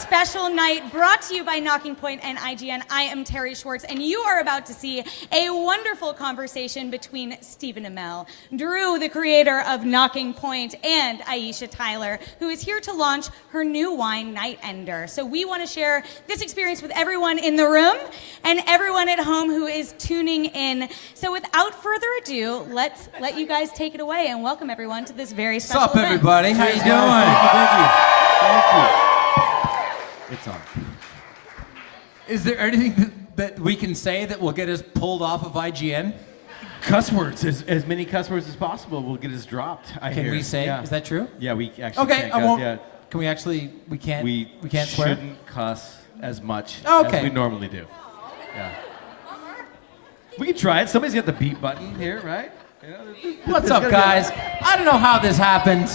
Special night brought to you by Nocking Point and IGN. I am Terry Schwartz, and you are about to see a wonderful conversation between Stephen Amell, Drew, the creator of Nocking Point, and Aisha Tyler, who is here to launch her new wine, Night Ender. So we want to share this experience with everyone in the room and everyone at home who is tuning in. So without further ado, let's let you guys take it away and welcome everyone to this very special event. What's up, everybody? How you doing? Thank you. It's on. Is there anything that we can say that will get us pulled off of IGN? Cuss words, as many cuss words as possible will get us dropped. Can we say? Yeah. Is that true? Yeah, we actually can't cuss. I won't. Yeah. Can we actually? We can't. We can't swear. Shouldn't cuss as much as we normally do. Yeah. We can try it. Somebody's got the beat button here, right? You know, what's up, guys? I don't know how this happened.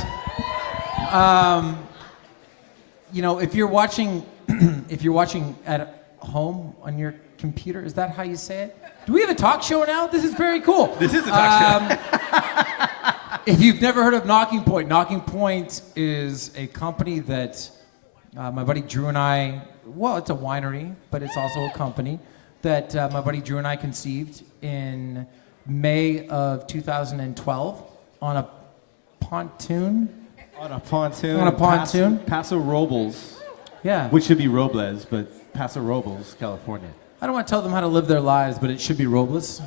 You know, if you're watching at home on your computer, is that how you say it? Do we have a talk show now? This is very cool. This is a talk show. If you've never heard of Nocking Point, Nocking Point is a company that my buddy Drew and I, well, it's a winery, but it's also a company that my buddy Drew and I conceived in May of 2012 on a pontoon. On a pontoon. On a pontoon. Paso Robles. Yeah. Which should be Robles, but Paso Robles, California. I don't want to tell them how to live their lives, but it should be Robles.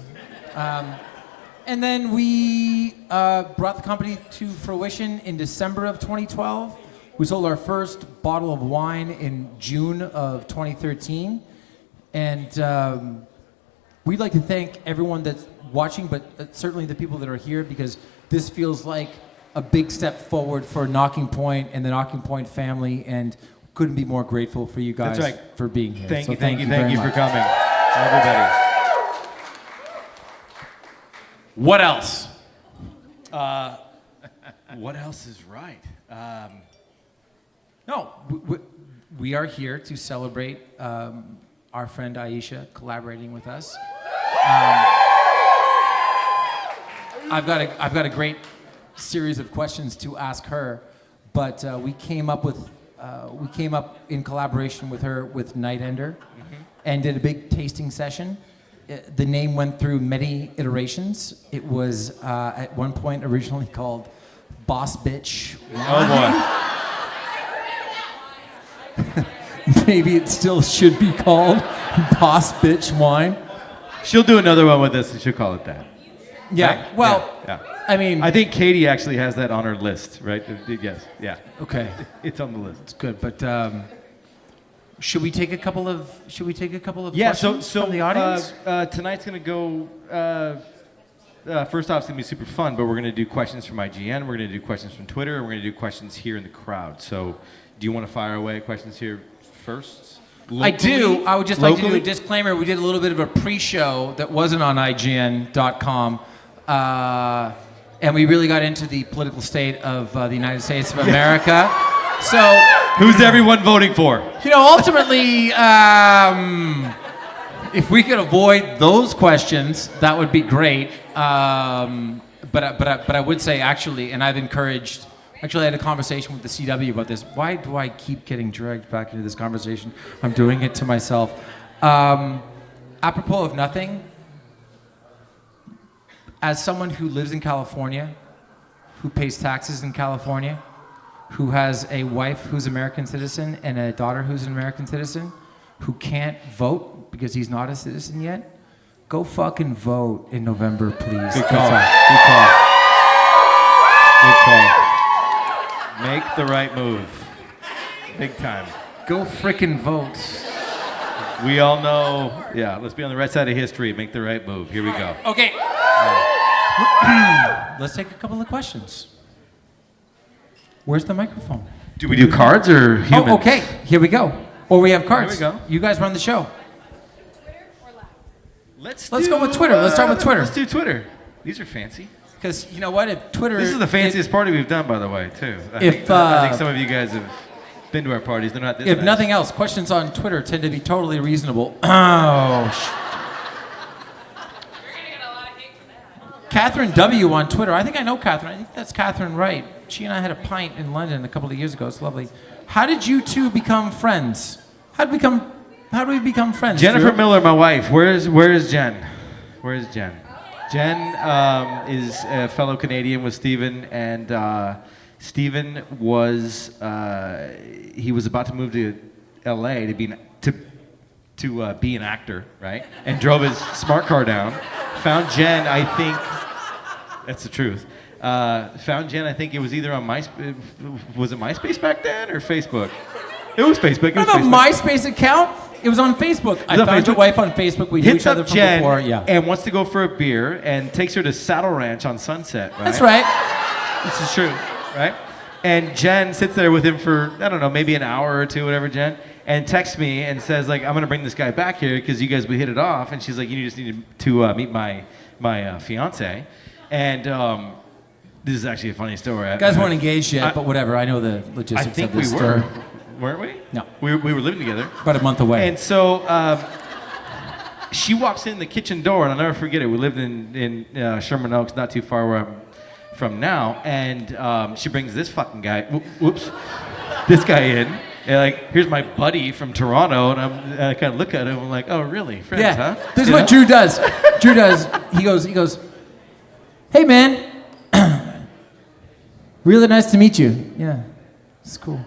And then we brought the company to fruition in December of 2012. We sold our first bottle of wine in June of 2013. And we'd like to thank everyone that's watching, but certainly the people that are here, because this feels like a big step forward for Nocking Point and the Nocking Point family, and couldn't be more grateful for you guys for being here. Thank you for coming, everybody. What else? What else is right? No, we are here to celebrate our friend Aisha collaborating with us. I've got a great series of questions to ask her, but we came up in collaboration with her with Night Ender, and did a big tasting session. The name went through many iterations. It was at one point originally called Boss Bitch. Oh boy. Maybe it still should be called Boss Bitch Wine. She'll do another one with us and she'll call it that. Yeah, right? well, yeah. I mean, I think Katie actually has that on her list, right? Yes, yeah. Okay. It's on the list. It's good, but should we take a couple of yeah, questions so from the audience? Tonight's going to go, first off, it's going to be super fun, but we're going to do questions from IGN, we're going to do questions from Twitter, and we're going to do questions here in the crowd. So do you want to fire away questions here first? Locally? I do. I would just like to do a disclaimer. We did a little bit of a pre-show that wasn't on IGN.com. And we really got into the political state of the United States of America. So, who's everyone voting for? You know, ultimately, if we could avoid those questions, that would be great. But I would say, actually, and I've encouraged. Actually, I had a conversation with the CW about this. Why do I keep getting dragged back into this conversation? I'm doing it to myself. Apropos of nothing. As someone who lives in California, who pays taxes in California, who has a wife who's an American citizen and a daughter who's an American citizen, who can't vote because he's not a citizen yet, go fucking vote in November, please. Good call. Good call. Good call. Make the right move. Big time. Go frickin' vote. We all know, yeah, let's be on the right side of history. Make the right move. Here we go. Okay. Let's take a couple of questions. Where's the microphone? Do we do cards or humans? Oh, okay. Here we go. Or we have cards. Here we go. You guys run the show. Let's go with Twitter. Let's start with Twitter. Let's do Twitter. These are fancy. Because you know what? If Twitter. This is the fanciest party we've done, by the way, too. I think some of you guys have been to our parties. They're not this If nice. nothing else, questions on Twitter tend to be totally reasonable. Oh, Catherine W. on Twitter. I think I know Catherine. I think that's Catherine Wright. She and I had a pint in London a couple of years ago. It's lovely. How did you two become friends? How do we become friends? Jennifer Drew? Miller, my wife. Where is Jen? Where is Jen? Jen is a fellow Canadian with Stephen, and Stephen was he was about to move to L.A. to be an actor, right? And drove his smart car down. Found Jen, I think. That's the truth. Found Jen, I think it was either on MySpace. Was it MySpace back then or Facebook? It was Facebook. I have a MySpace account. It was on Facebook. I found your wife on Facebook. We knew each other from Jen before. Yeah. And wants to go for a beer and takes her to Saddle Ranch on Sunset, right? That's right. This is true, right? And Jen sits there with him for, I don't know, maybe an hour or two, whatever, Jen, and texts me and says, like, I'm going to bring this guy back here because you guys, we hit it off. And she's like, you just need to meet my fiance. And this is actually a funny story. You guys weren't engaged yet, but whatever. I know the logistics I think of this we story. weren't we? No. We were living together. About a month away. And so she walks in the kitchen door, and I'll never forget it. We lived in Sherman Oaks, not too far where I'm from now. And she brings this fucking guy, whoops, this guy in. And like, here's my buddy from Toronto. And I kind of look at him, I'm like, oh, really? Friends, yeah. huh? This is what Drew does. Drew does. He goes, hey, man. Really nice to meet you. Yeah, it's cool.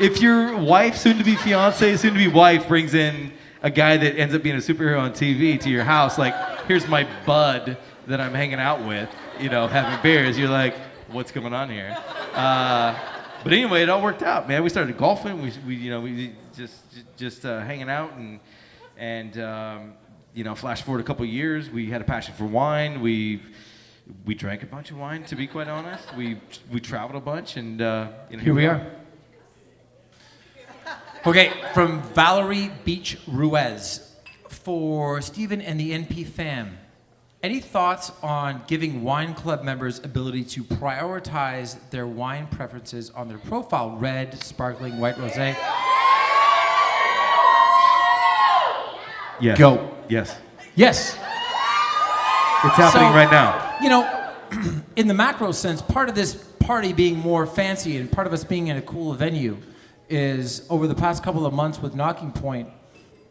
If your wife, soon-to-be fiance, soon-to-be wife brings in a guy that ends up being a superhero on TV to your house, like, here's my bud that I'm hanging out with, you know, having beers, you're like, what's going on here? But anyway, it all worked out, man. We started golfing. We just hanging out and you know, flash forward a couple years, we had a passion for wine. We drank a bunch of wine, to be quite honest. We traveled a bunch, and you know, Here we are. Okay, from Valerie Beach Ruiz. For Stephen and the NP fam, any thoughts on giving wine club members ability to prioritize their wine preferences on their profile? Red, sparkling, white, rosé. Yes. Go. Yes. Yes. It's happening So, right now. You know, in the macro sense, part of this party being more fancy and part of us being in a cool venue is over the past couple of months with Nocking Point,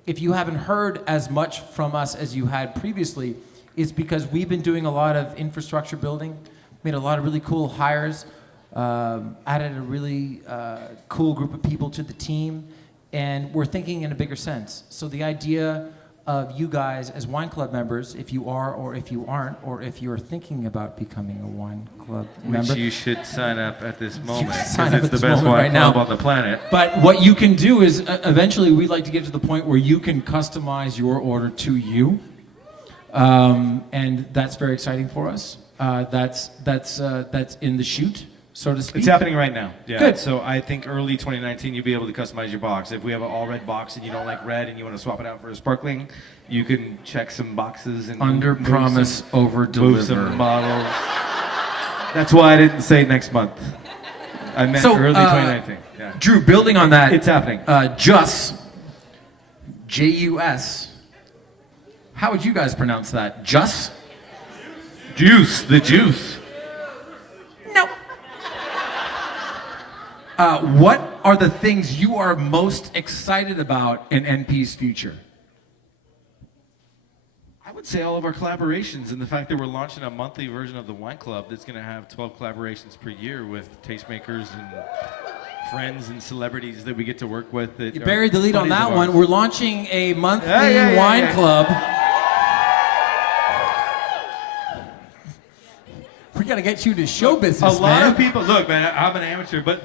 if you haven't heard as much from us as you had previously, it's because we've been doing a lot of infrastructure building, made a lot of really cool hires, added a really cool group of people to the team, and we're thinking in a bigger sense. So the idea of you guys as wine club members, if you are or if you aren't, or if you're thinking about becoming a wine club member. Which you should sign up at this moment, sign because up it's at the this best moment wine right club now. on the planet. But what you can do is, eventually we'd like to get to the point where you can customize your order to you. And that's very exciting for us. That's in the chute, so to speak. It's happening right now. Yeah. Good. So I think early 2019 you'll be able to customize your box. If we have an all red box and you don't like red and you want to swap it out for a sparkling, you can check some boxes and Under move promise, some- over move some deliver. bottles. That's why I didn't say next month. I meant So, early 2019. Yeah. Drew, building on that, It's happening. Jus, J-U-S. How would you guys pronounce that? Jus? Juice, the juice. No. What are the things you are most excited about in NP's future? I would say all of our collaborations and the fact that we're launching a monthly version of the Wine Club that's going to have 12 collaborations per year with tastemakers and friends and celebrities that we get to work with. That You are buried the lead on buddies that of one. ours. We're launching a monthly Yeah. wine club. We gotta get you to show business, A lot man. of people look, man. I'm an amateur, but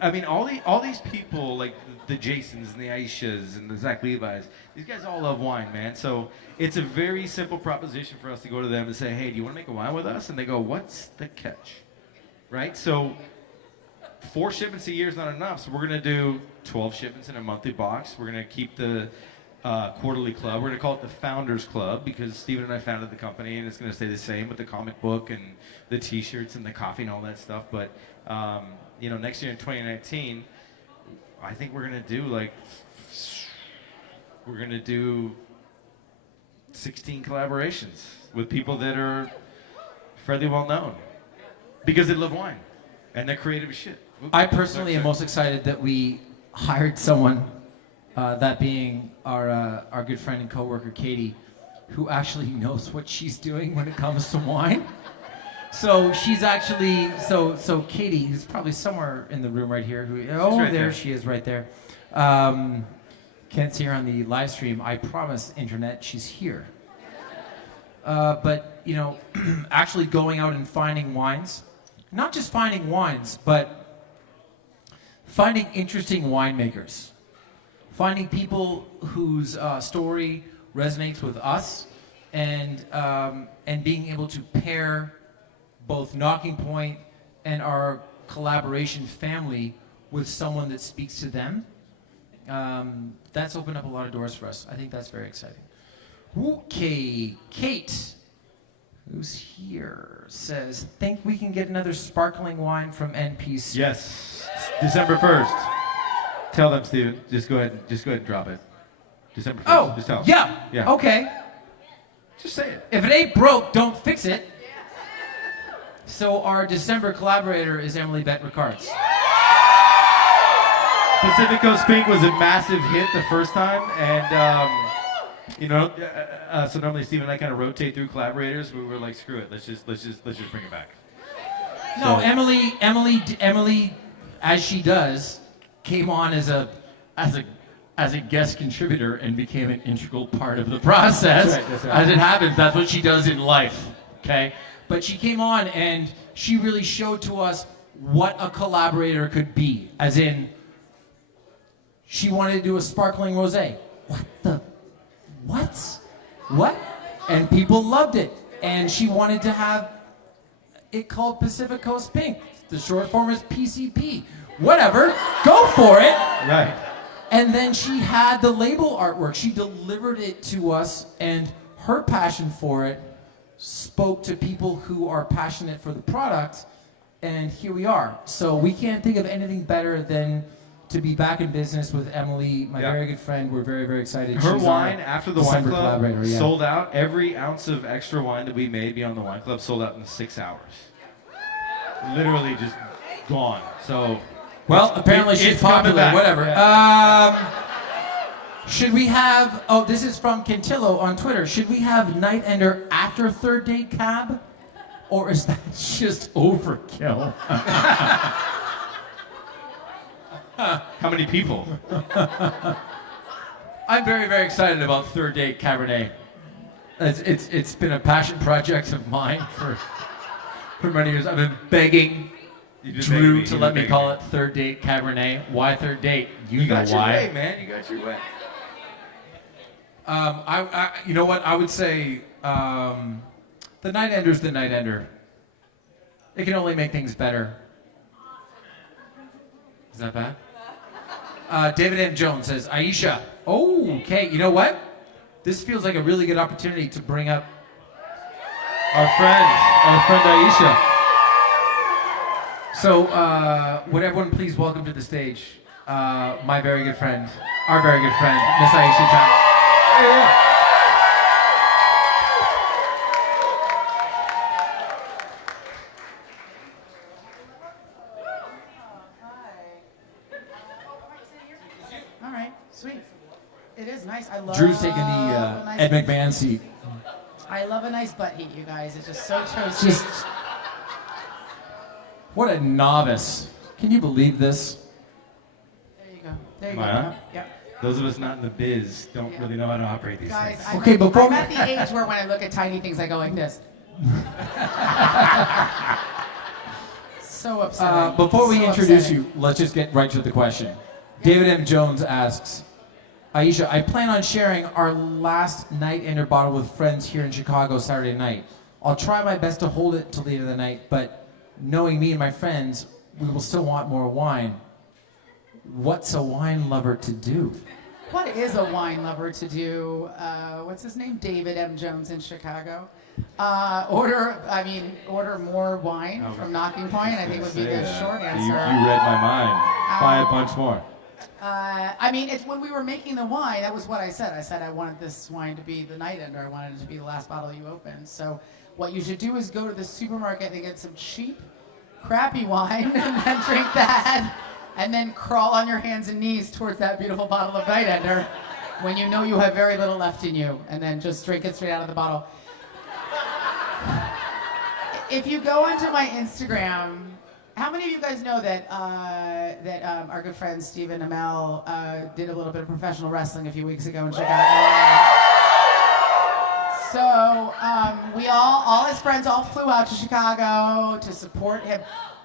I mean, all these people like the Jasons and the Aishas and the Zach Levi's. These guys all love wine, man. So it's a very simple proposition for us to go to them and say, "Hey, do you want to make a wine with us?" And they go, "What's the catch?" right? So 4 shipments a year is not enough. So we're going to do 12 shipments in a monthly box. We're going to keep the quarterly club. We're going to call it the Founders Club because Stephen and I founded the company, and it's going to stay the same with the comic book and the T-shirts and the coffee and all that stuff. But next year in 2019, I think we're going to do 16 collaborations with people that are fairly well known because they love wine and they're creative as shit. Oops, I personally am most excited that we hired someone, that being our good friend and coworker Katie, who actually knows what she's doing when it comes to wine. So she's actually so Katie, who's probably somewhere in the room right here. She is right there. Can't see her on the live stream. I promise, internet, she's here. But actually going out and finding wines, not just finding wines, but finding interesting winemakers, finding people whose story resonates with us, and being able to pair both Nocking Point and our collaboration family with someone that speaks to them. That's opened up a lot of doors for us. I think that's very exciting. Okay, Kate, who's here, says, think we can get another sparkling wine from NPC. Yes, December 1st. Tell them, Steven. Just go ahead and drop it. December 1st. Oh, just tell them. yeah, okay. Just say it. If it ain't broke, don't fix it. So our December collaborator is Emily Bett Ricards. Pacific Coast Pink was a massive hit the first time, and so normally Steve and I kind of rotate through collaborators. We were like, screw it, let's just bring it back. No, So- Emily, as she does, came on as a guest contributor and became an integral part of the process. That's right. As it happens, that's what she does in life. Okay, but she came on and she really showed to us what a collaborator could be, as in. She wanted to do a sparkling rosé. What? And people loved it. And she wanted to have it called Pacific Coast Pink. The short form is PCP. Whatever, go for it. Right. And then she had the label artwork. She delivered it to us, and her passion for it spoke to people who are passionate for the product, and here we are. So we can't think of anything better than to be back in business with Emily, my very good friend. We're very, very excited. Her She's wine our after the December wine club collaborator, yeah. sold out. Every ounce of extra wine that we made beyond the wine club sold out in 6 hours. Literally just gone. So Well, apparently she's it's coming popular. back. Whatever. Yeah. Should we have? Oh, this is from Quintillo on Twitter. Should we have Night Ender after third date cab, or is that just overkill? How many people? I'm very, very excited about third date Cabernet. It's been a passion project of mine for many years. I've been begging Drew to let me call it third date Cabernet. Why third date? You know got your why. way, man. You got your way. You know what? I would say the Night Ender's the Night Ender. It can only make things better. Is that bad? David M. Jones says, Aisha. Oh, okay. You know what? This feels like a really good opportunity to bring up Our friend Aisha. So, would everyone please welcome to the stage my very good friend, our very good friend, Miss Aisha Tyler. Yeah. All right, sweet. It is nice. I love. Drew's taking the a nice Ed McMahon seat. I love a nice butt heat, you guys. It's just so toasty. Just what a novice. Can you believe this? There you go. There you Am go. I on? Yep. Those of us not in the biz don't really know how to operate these Guys, things. Okay, before I'm we- at the age where when I look at tiny things, I go like this. So upsetting. Before we So introduce upsetting. you, let's just get right to the question. David M. Jones asks, Aisha, I plan on sharing our last Night Ender bottle with friends here in Chicago Saturday night. I'll try my best to hold it till the end of the night, but knowing me and my friends, we will still want more wine. What's a wine lover to do? What is a wine lover to do? What's his name? David M. Jones in Chicago. Order more wine from Nocking Point, I think would be the short answer. You read my mind. Buy a bunch more. It's when we were making the wine, that was what I said. I said I wanted this wine to be the night ender. I wanted it to be the last bottle you opened. So what you should do is go to the supermarket and get some cheap, crappy wine and then drink that. And then crawl on your hands and knees towards that beautiful bottle of Night Ender when you know you have very little left in you, and then just drink it straight out of the bottle. If you go onto my Instagram, how many of you guys know that our good friend Stephen Amell did a little bit of professional wrestling a few weeks ago in Chicago? So all his friends all flew out to Chicago to support him.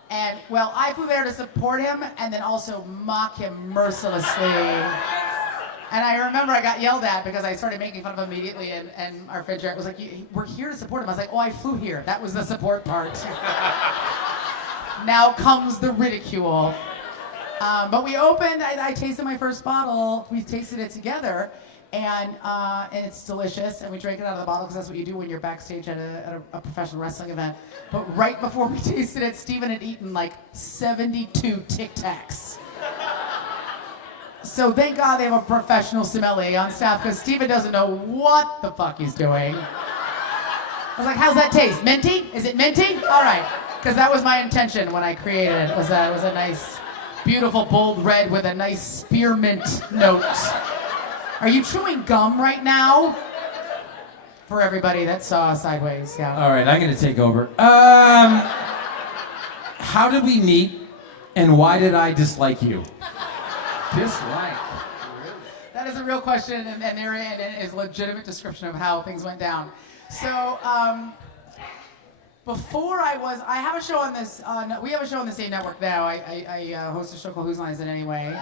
And, well, I flew there to support him and then also mock him mercilessly. And I remember I got yelled at because I started making fun of him immediately, and our friend Jared was like, we're here to support him. I was like, oh, I flew here. That was the support part. Now comes the ridicule. But we opened, I tasted my first bottle. We tasted it together. And it's delicious, and we drank it out of the bottle because that's what you do when you're backstage at a professional wrestling event. But right before we tasted it, Stephen had eaten like 72 Tic Tacs. So thank God they have a professional sommelier on staff because Stephen doesn't know what the fuck he's doing. I was like, how's that taste? Minty? Is it minty? All right, because that was my intention when I created it. Was that it was a nice, beautiful, bold red with a nice spearmint note. Are you chewing gum right now? For everybody that saw Sideways, yeah. All right, I'm going to take over. How did we meet, and why did I dislike you? Dislike. That is a real question, and there is a legitimate description of how things went down. So, before I have a show on this, we have a show on the same network now. I host a show called Whose Line Is It Anyway?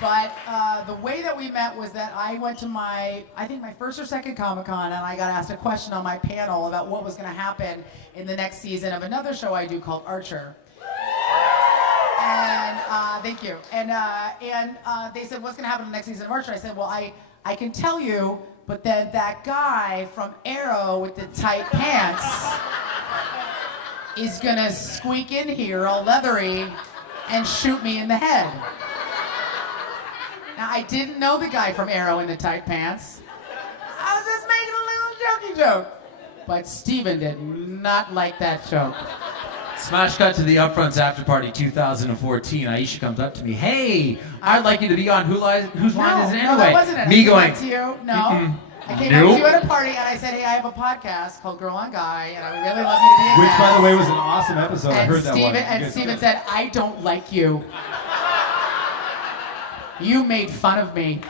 But the way that we met was that I went to my first or second Comic-Con, and I got asked a question on my panel about what was going to happen in the next season of another show I do called Archer. And thank you. And they said, what's going to happen in the next season of Archer? I said, well, I can tell you, but then that guy from Arrow with the tight pants is going to squeak in here all leathery and shoot me in the head. Now, I didn't know the guy from Arrow in the tight pants. I was just making a little jokey joke. But Stephen did not like that joke. Smash cut to the Upfronts After Party 2014. Aisha comes up to me, hey, I'd like you to be on Whose Line Is It Anyway? No, that wasn't it. Me going, I came up to you at a party, and I said, hey, I have a podcast called Girl on Guy, and I would really love you to be a guest. Which, by the way, was an awesome episode. I heard that one. And Stephen said, I don't like you. You made fun of me.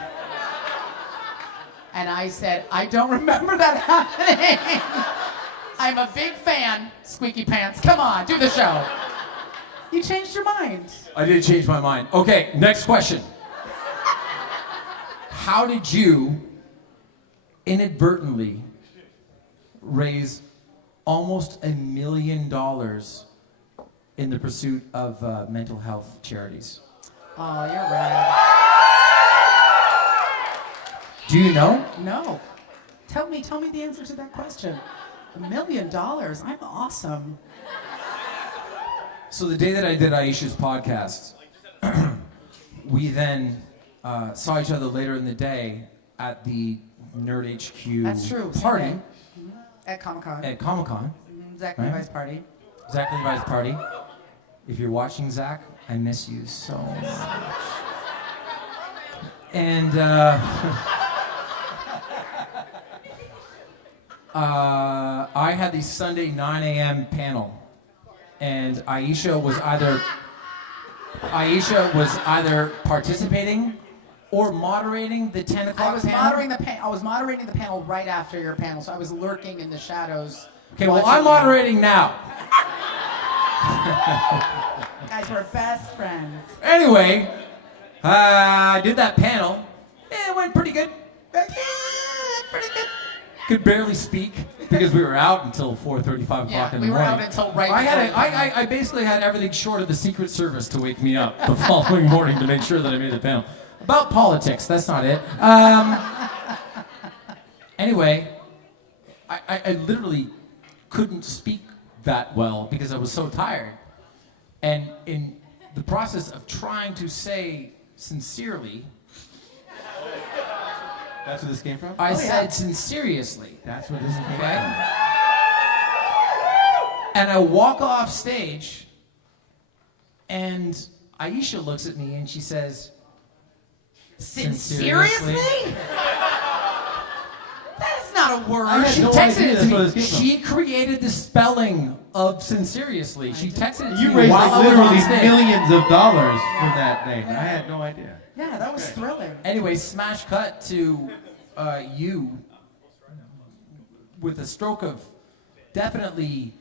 And I said, I don't remember that happening. I'm a big fan, Squeaky Pants. Come on, do the show. You changed your mind. I did change my mind. Okay, next question. How did you inadvertently raise almost $1 million in the pursuit of mental health charities? Oh, you're right. Do you know? No. Tell me the answer to that question. $1 million? I'm awesome. So the day that I did Aisha's podcast, we then saw each other later in the day at the Nerd HQ That's true. party. Mm-hmm. At Comic-Con. At Comic-Con. Mm-hmm. Zach Right? Levi's party. Zach Levi's party. If you're watching, Zach, I miss you so much. And I had the Sunday 9 a.m. panel, and Aisha was either participating or moderating the 10 o'clock I was panel. moderating the panel right after your panel, so I was lurking in the shadows. Okay, well, I'm moderating now. Guys, we're best friends. Anyway, I did that panel. It went pretty good. Pretty good. Could barely speak. because we were out until 4:30, 5 o'clock in the we were morning. out until right I basically had everything short of the Secret Service to wake me up the following morning to make sure that I made the panel. About politics, that's not it. Anyway, I literally couldn't speak that well because I was so tired. And in the process of trying to say sincerely, That's where this came from? I said sinceriously. That's where this came Okay? from. And I walk off stage, and Aisha looks at me and she says, Seriously? That's not a word. I had She no texted idea it that's to where me. this came from. She created the spelling of sinceriously. She texted it to You me raised while like I was on literally stage. millions of dollars from that name. I had no idea. Yeah, that was thrilling. Anyway, smash cut to you with a stroke of definitely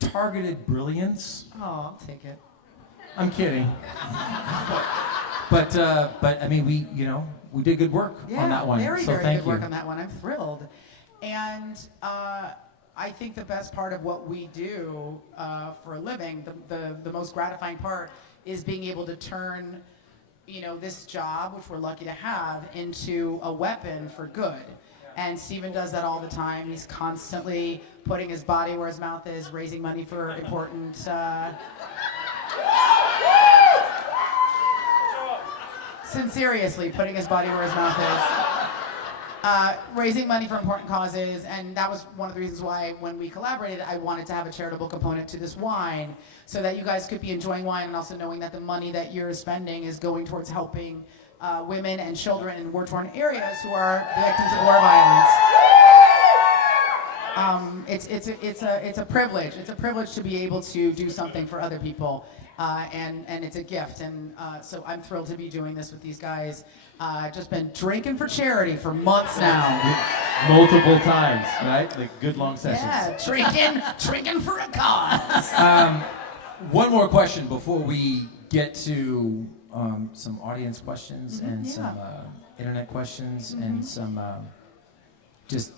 targeted brilliance. Oh, I'll take it. I'm kidding. But I mean, we did good work Yeah, on that one. very, so very thank good you. work on that one. I'm thrilled. And I think the best part of what we do for a living, the most gratifying part, is being able to turn, this job, which we're lucky to have, into a weapon for good. And Stephen does that all the time. He's constantly putting his body where his mouth is, raising money for important. Sinceriously, putting his body where his mouth is. Raising money for important causes, and that was one of the reasons why when we collaborated, I wanted to have a charitable component to this wine, so that you guys could be enjoying wine and also knowing that the money that you're spending is going towards helping women and children in war-torn areas who are the victims of war violence. It's a privilege. It's a privilege to be able to do something for other people, and it's a gift. And so I'm thrilled to be doing this with these guys. I've just been drinking for charity for months now. Multiple times, right? Like good long sessions. Yeah, drinking for a cause. One more question before we get to some audience questions and yeah. some internet questions and some just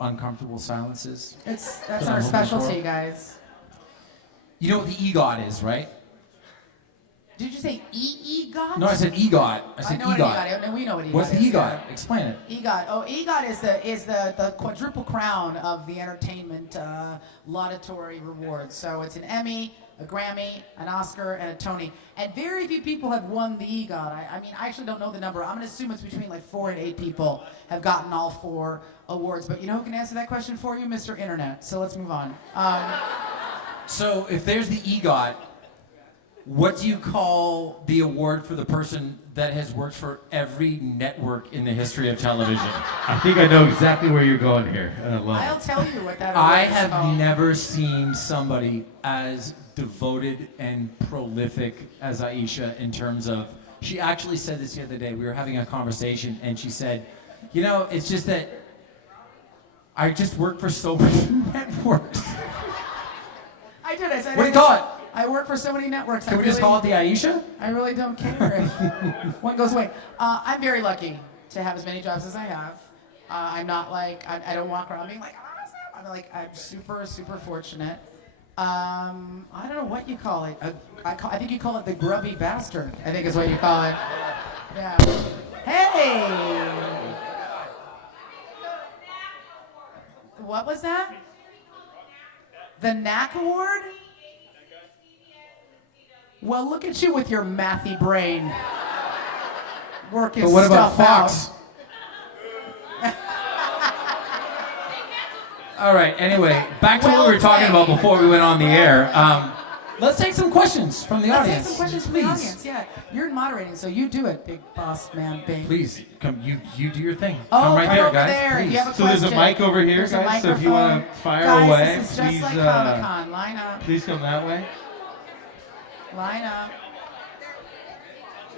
uncomfortable silences. That's That our I'm hoping specialty, for. guys. You know what the EGOT is, right? Did you say EGOT? No, I said EGOT. I said know what EGOT. EGOT is. No, we know what EGOT What's the is. EGOT? Yeah. Explain it. EGOT. Oh, EGOT is the quadruple crown of the entertainment laudatory rewards. So it's an Emmy, a Grammy, an Oscar, and a Tony. And very few people have won the EGOT. I mean, I actually don't know the number. I'm going to assume it's between like 4 and 8 people have gotten all 4 awards. But you know who can answer that question for you? Mr. Internet. So let's move on. So if there's the EGOT, what do you call the award for the person that has worked for every network in the history of television? I think I know exactly where you're going here. I love I'll it. tell you what that I award is have called. never seen somebody as devoted and prolific as Aisha in terms of, she actually said this the other day, we were having a conversation and she said, it's just that I just work for so many networks. I did. I said. What do you call it? I work for so many networks. Can we just call it the Aisha? I really don't care if one goes away. I'm very lucky to have as many jobs as I have. I'm not like, I don't walk around being like, I'm super, super fortunate. I don't know what you call it. I think you call it the grubby bastard, I think is what you call it. Yeah. Hey! What was that? The Knack Award? Well, look at you with your mathy brain. Working But what about stuff Fox? out. All right, anyway, back to what we were talking about before we went on the air. Let's take some questions from the Let's audience. take some questions from the audience. Yeah, you're moderating, so you do it, big boss man, big. Please, come, you do your thing. Oh, come right come there, over guys. there. If Please. you have a So there's a question. mic over here, There's a guys. So if you want microphone. to fire Guys, away, this is just please, like Comic-Con. Line up. please come that way. Line up.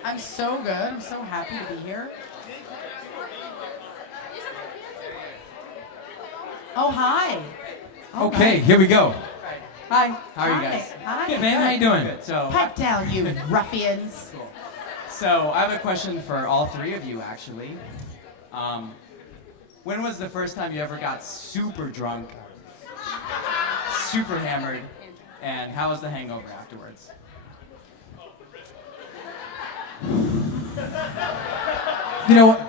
I'm so good. I'm so happy to be here. Oh, hi. Oh, Okay, here we go. Hi. How are you Hi. guys? Hi. Good, man. How you doing? Good. So Pipe down, you ruffians. I have a question for all 3 of you, actually. When was the first time you ever got super drunk, super hammered, and how was the hangover afterwards? You know what?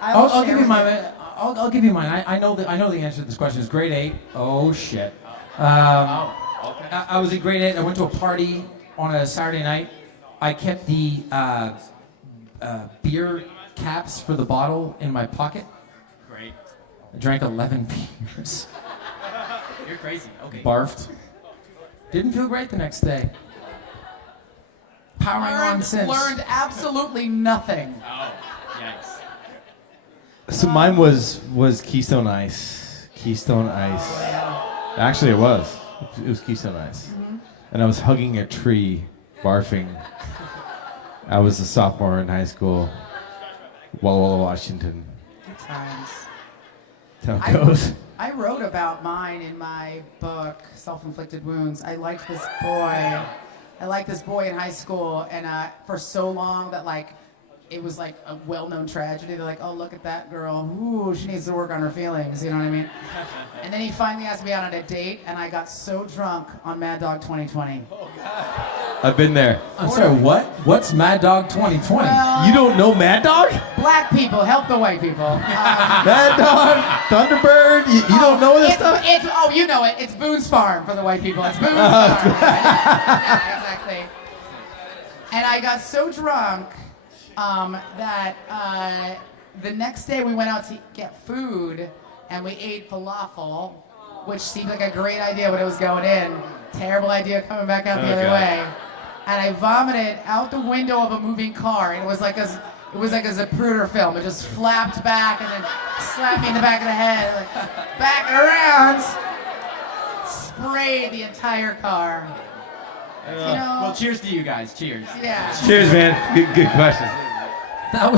I'll share give you with mine. I'll give you mine. I know the answer to this question is grade 8. Oh shit. Okay. I was in grade 8. I went to a party on a Saturday night. I kept the beer caps for the bottle in my pocket. Great. I drank 11 beers. You're crazy. Okay. Barfed. Didn't feel great the next day. Powering on since. Learned absolutely nothing. Oh, yikes. So mine was Keystone Ice. Keystone Ice. Actually, it was. It was Keystone Ice. And I was hugging a tree, barfing. I was a sophomore in high school, Walla Walla, Washington. Good times. That's how it goes. I wrote about mine in my book, Self-Inflicted Wounds. I liked this boy. In high school, and for so long that like it was like a well-known tragedy. They're like, oh, look at that girl. Ooh, she needs to work on her feelings. You know what I mean? And then he finally asked me out on a date, and I got so drunk on Mad Dog 2020. I've been there. I'm sorry, what? What's Mad Dog 2020? Well, You don't know Mad Dog? black people help the white people. Mad Dog, Thunderbird. You don't know this stuff? Oh, you know it. It's Boone's Farm for the white people. It's Boone's Farm. Yeah, exactly. And I got so drunk that the next day we went out to get food and we ate falafel, which seemed like a great idea when it was going in. Terrible idea coming back out the other God. way. And I vomited out the window of a moving car. And it was like a Zapruder film. It just flapped back and then slapped me in the back of the head. Like, back around. Sprayed the entire car. You know? Well, cheers to you guys. Cheers. Yeah. Cheers, man. Good question. That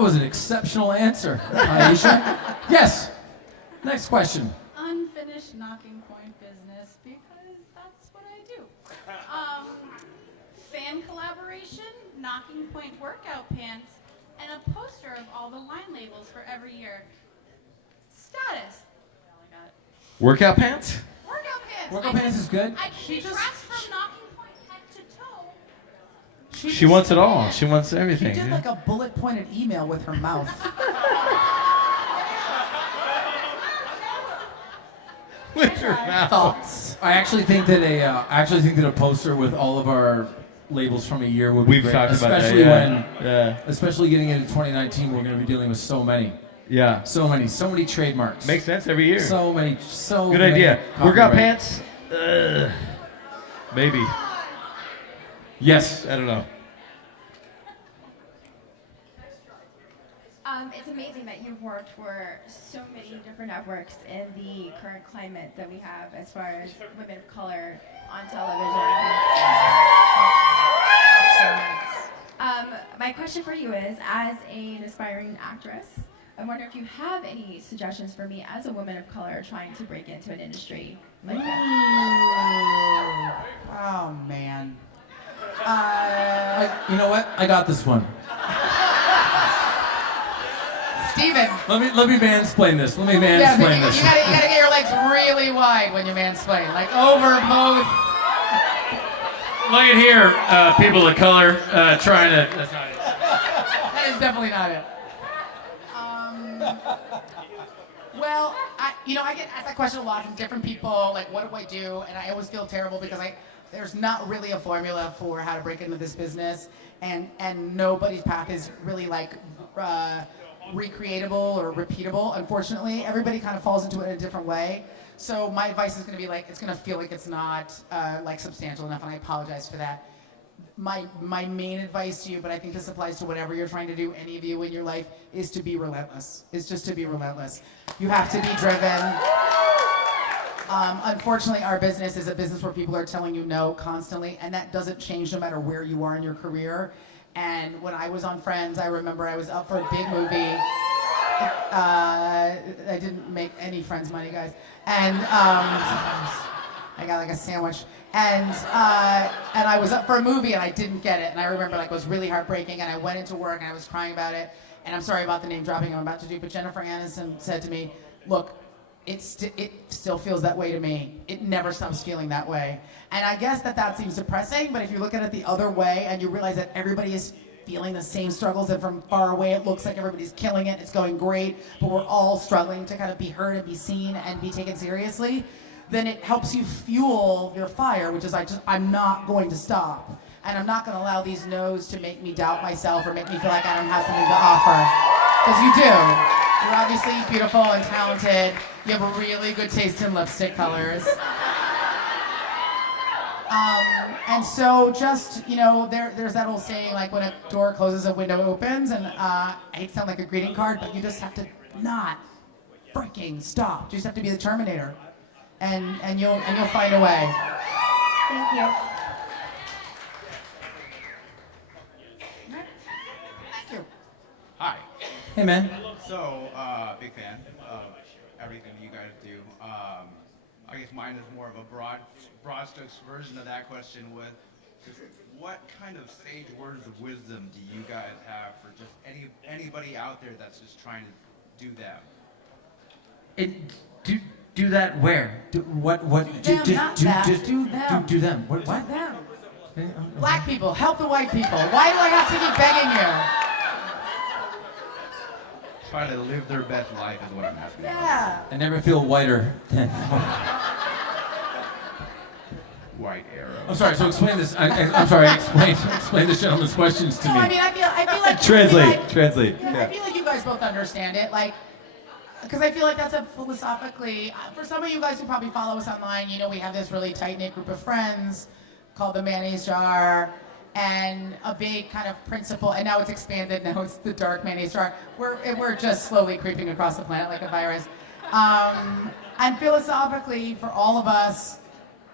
was an exceptional answer, Aisha. Yes. Next question. Unfinished knocking point business because that's what I do. Fan collaboration, knocking point workout pants, and a poster of all the line labels for every year. Status. All I got. Workout pants? Workout pants. Workout pants is good. I can be dressed from knocking point head to toe. She wants it all. She wants She everything. did like a bullet-pointed email with her mouth. With her mouth. Thoughts. I actually think that a poster with all of our labels from a year would be We've great. talked about that. Especially Yeah. especially getting into 2019, we're going to be dealing with so many trademarks. Makes sense every year. So many. Good idea. Workout copyright. pants? Maybe. Yes. I don't know. It's amazing that you've worked for so many different networks in the current climate that we have as far as women of color on television. My question for you is, as an aspiring actress, I wonder if you have any suggestions for me as a woman of color trying to break into an industry like this. Oh, man. You know what? I got this one. Steven. Let me mansplain this. Let me Yeah, mansplain you this. gotta get your legs really wide when you mansplain. Like over both. Look at here, people of color trying to. That's not it. That is definitely not it. Well, I get asked that question a lot from different people. Like, what do I do? And I always feel terrible because there's not really a formula for how to break into this business, and nobody's path is really like recreatable or repeatable. Unfortunately, everybody kind of falls into it in a different way. So my advice is going to be like, it's going to feel like it's not like substantial enough, and I apologize for that. My main advice to you, but I think this applies to whatever you're trying to do, any of you in your life, is to be relentless. Is just to be relentless. You have to be driven. Unfortunately, our business is a business where people are telling you no constantly, and that doesn't change no matter where you are in your career. And when I was on Friends, I remember I was up for a big movie. I didn't make any Friends money, guys. And I got like a sandwich. And I was up for a movie and I didn't get it. And I remember like it was really heartbreaking, and I went into work and I was crying about it. and I'm sorry about the name dropping I'm about to do, but Jennifer Aniston said to me, look, it still feels that way to me. It never stops feeling that way. And I guess that seems depressing, but if you look at it the other way and you realize that everybody is feeling the same struggles, and from far away it looks like everybody's killing it, it's going great, but we're all struggling to kind of be heard and be seen and be taken seriously, then it helps you fuel your fire, which is I'm not going to stop. And I'm not going to allow these no's to make me doubt myself or make me feel like I don't have something to offer. Because you do. You're obviously beautiful and talented. You have a really good taste in lipstick colors. And so just, there's that old saying, like when a door closes, a window opens, and I hate to sound like a greeting card, but you just have to not freaking stop. You just have to be the Terminator. And you'll find a way. Thank you. Thank you. Hi. Hey, man. So, big fan of everything you guys do. I guess mine is more of a broad strokes version of that question with just what kind of sage words of wisdom do you guys have for just anybody out there that's just trying to do them? Do that where? Do them. Do them. What? Do them. Black people, help the white people. Why do I have to keep begging you? Trying to live their best life is what I'm asking. Yeah. I never feel whiter than. White arrow. I'm sorry. So explain this. I'm sorry. Explain this gentleman's questions to No, me. I mean, I feel like Translate. Yeah, I feel like you guys both understand it, because I feel like that's a philosophically. For some of you guys who probably follow us online, we have this really tight-knit group of friends called the Mayonnaise Jar, and a big kind of principle. And now it's expanded. Now it's the Dark Mayonnaise Jar. We're just slowly creeping across the planet like a virus. And philosophically, for all of us,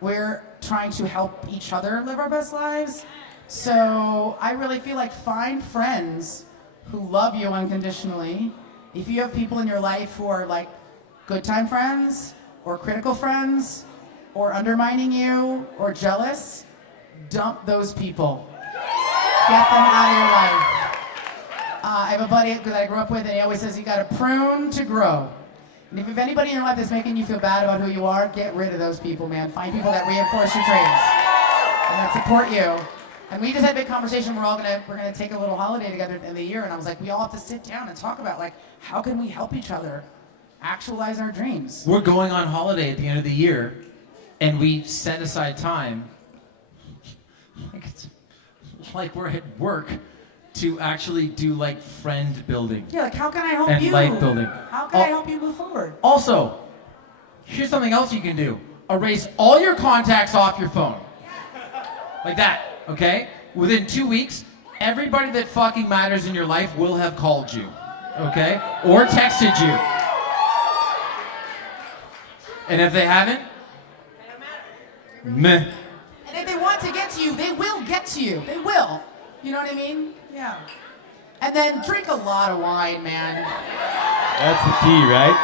we're trying to help each other live our best lives. So I really feel like find friends who love you unconditionally. If you have people in your life who are like good time friends or critical friends or undermining you or jealous, dump those people. Get them out of your life. I have a buddy that I grew up with, and he always says you gotta prune to grow. And if you have anybody in your life that's making you feel bad about who you are, get rid of those people, man. Find people that reinforce your traits and that support you. And we just had a big conversation. We're gonna take a little holiday together at the end of the year, and I was like, we all have to sit down and talk about how can we help each other actualize our dreams. We're going on holiday at the end of the year, and we set aside time. Like we're at work to actually do friend building. Yeah, how can I help and you? life building. How can I help you move forward? Also, here's something else you can do. Erase all your contacts off your phone. Like that, okay? Within 2 weeks, everybody that fucking matters in your life will have called you, okay? Or texted you. And if they haven't, meh. And if they want to get to you, they will get to you. They will. You know what I mean? Yeah. And then drink a lot of wine, man. That's the key, right?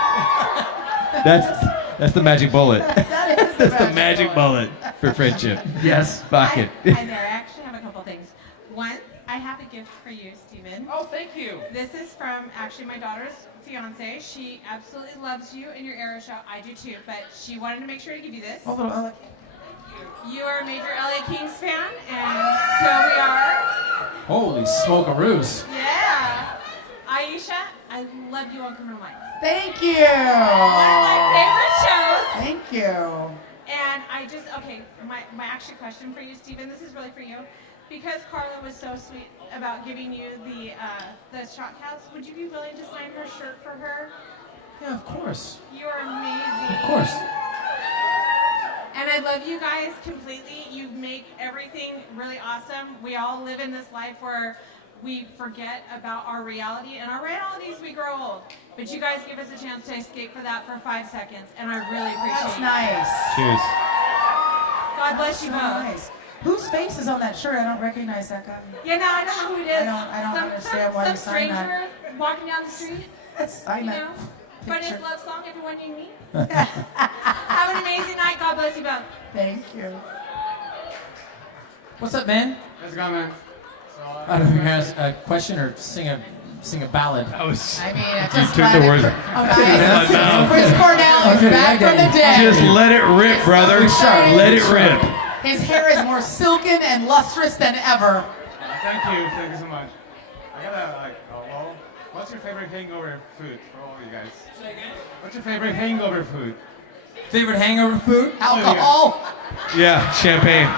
That's the magic bullet. That is That's the magic bullet for friendship. Yes. Fuck it. Hi there. I actually have a couple things. One, I have a gift for you, Stephen. Oh, thank you. This is from actually my daughter's fiance. She absolutely loves you and your Arrow show. I do too, but she wanted to make sure to give you this. You are a major LA Kings fan, and so we are. Holy smoke-a-roos. Yeah. Aisha, I love you on Criminal Minds. Thank you. One of my favorite shows. Thank you. And my actual question for you, Stephen, this is really for you. Because Carla was so sweet about giving you the shot caps, would you be willing to sign her shirt for her? Yeah, of course. You are amazing. Of course. And I love you guys completely. You make everything really awesome. We all live in this life where we forget about our reality. And our reality is we grow old. But you guys give us a chance to escape for that for 5 seconds. And I really appreciate That's it. nice. Cheers. God bless you So both. nice. Whose face is on that shirt? I don't recognize that guy. Yeah, no, I don't know who it is. I don't understand why you some signed stranger that. walking down the street. Sign You that know? But picture. it's love song, everyone you meet. Have an amazing night. God bless you both. Thank you. What's up, man? How's it going, man? I don't know if you're going to ask a question or sing a sing a ballad. I was. I mean, it's You just took the words. Chris Cornell is back from the dead. Just let it rip, brother. Let it rip. His hair is more silken and lustrous than ever. Thank you so much. I gotta well, what's your favorite hangover food for all of you guys? Say again? What's your favorite hangover food? Favorite hangover food? Alcohol. Yeah, champagne.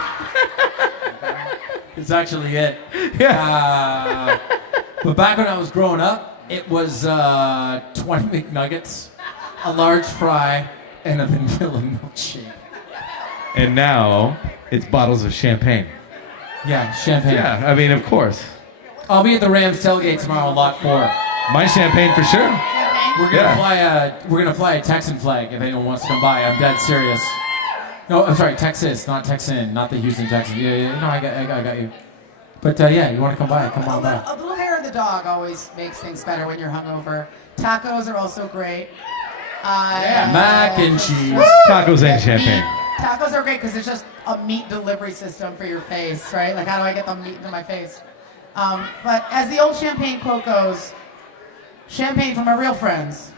It's actually it. Yeah. But back when I was growing up, it was 20 McNuggets, a large fry, and a vanilla milkshake. And now it's bottles of champagne. Yeah, champagne. Yeah, I mean, of course. I'll be at the Rams tailgate tomorrow, lot 4. My champagne for sure. We're gonna fly a Texan flag if anyone wants to come by. I'm dead serious. No, I'm sorry, Texas, not Texan, not the Houston Texans. Yeah. No, I got you. But yeah, you want to come by? Come on by. A little hair of the dog always makes things better when you're hungover. Tacos are also great. Mac and cheese. Tacos and champagne. Tacos are great because it's just a meat delivery system for your face, right? Like, how do I get the meat into my face? But as the old champagne quote goes, champagne for my real friends,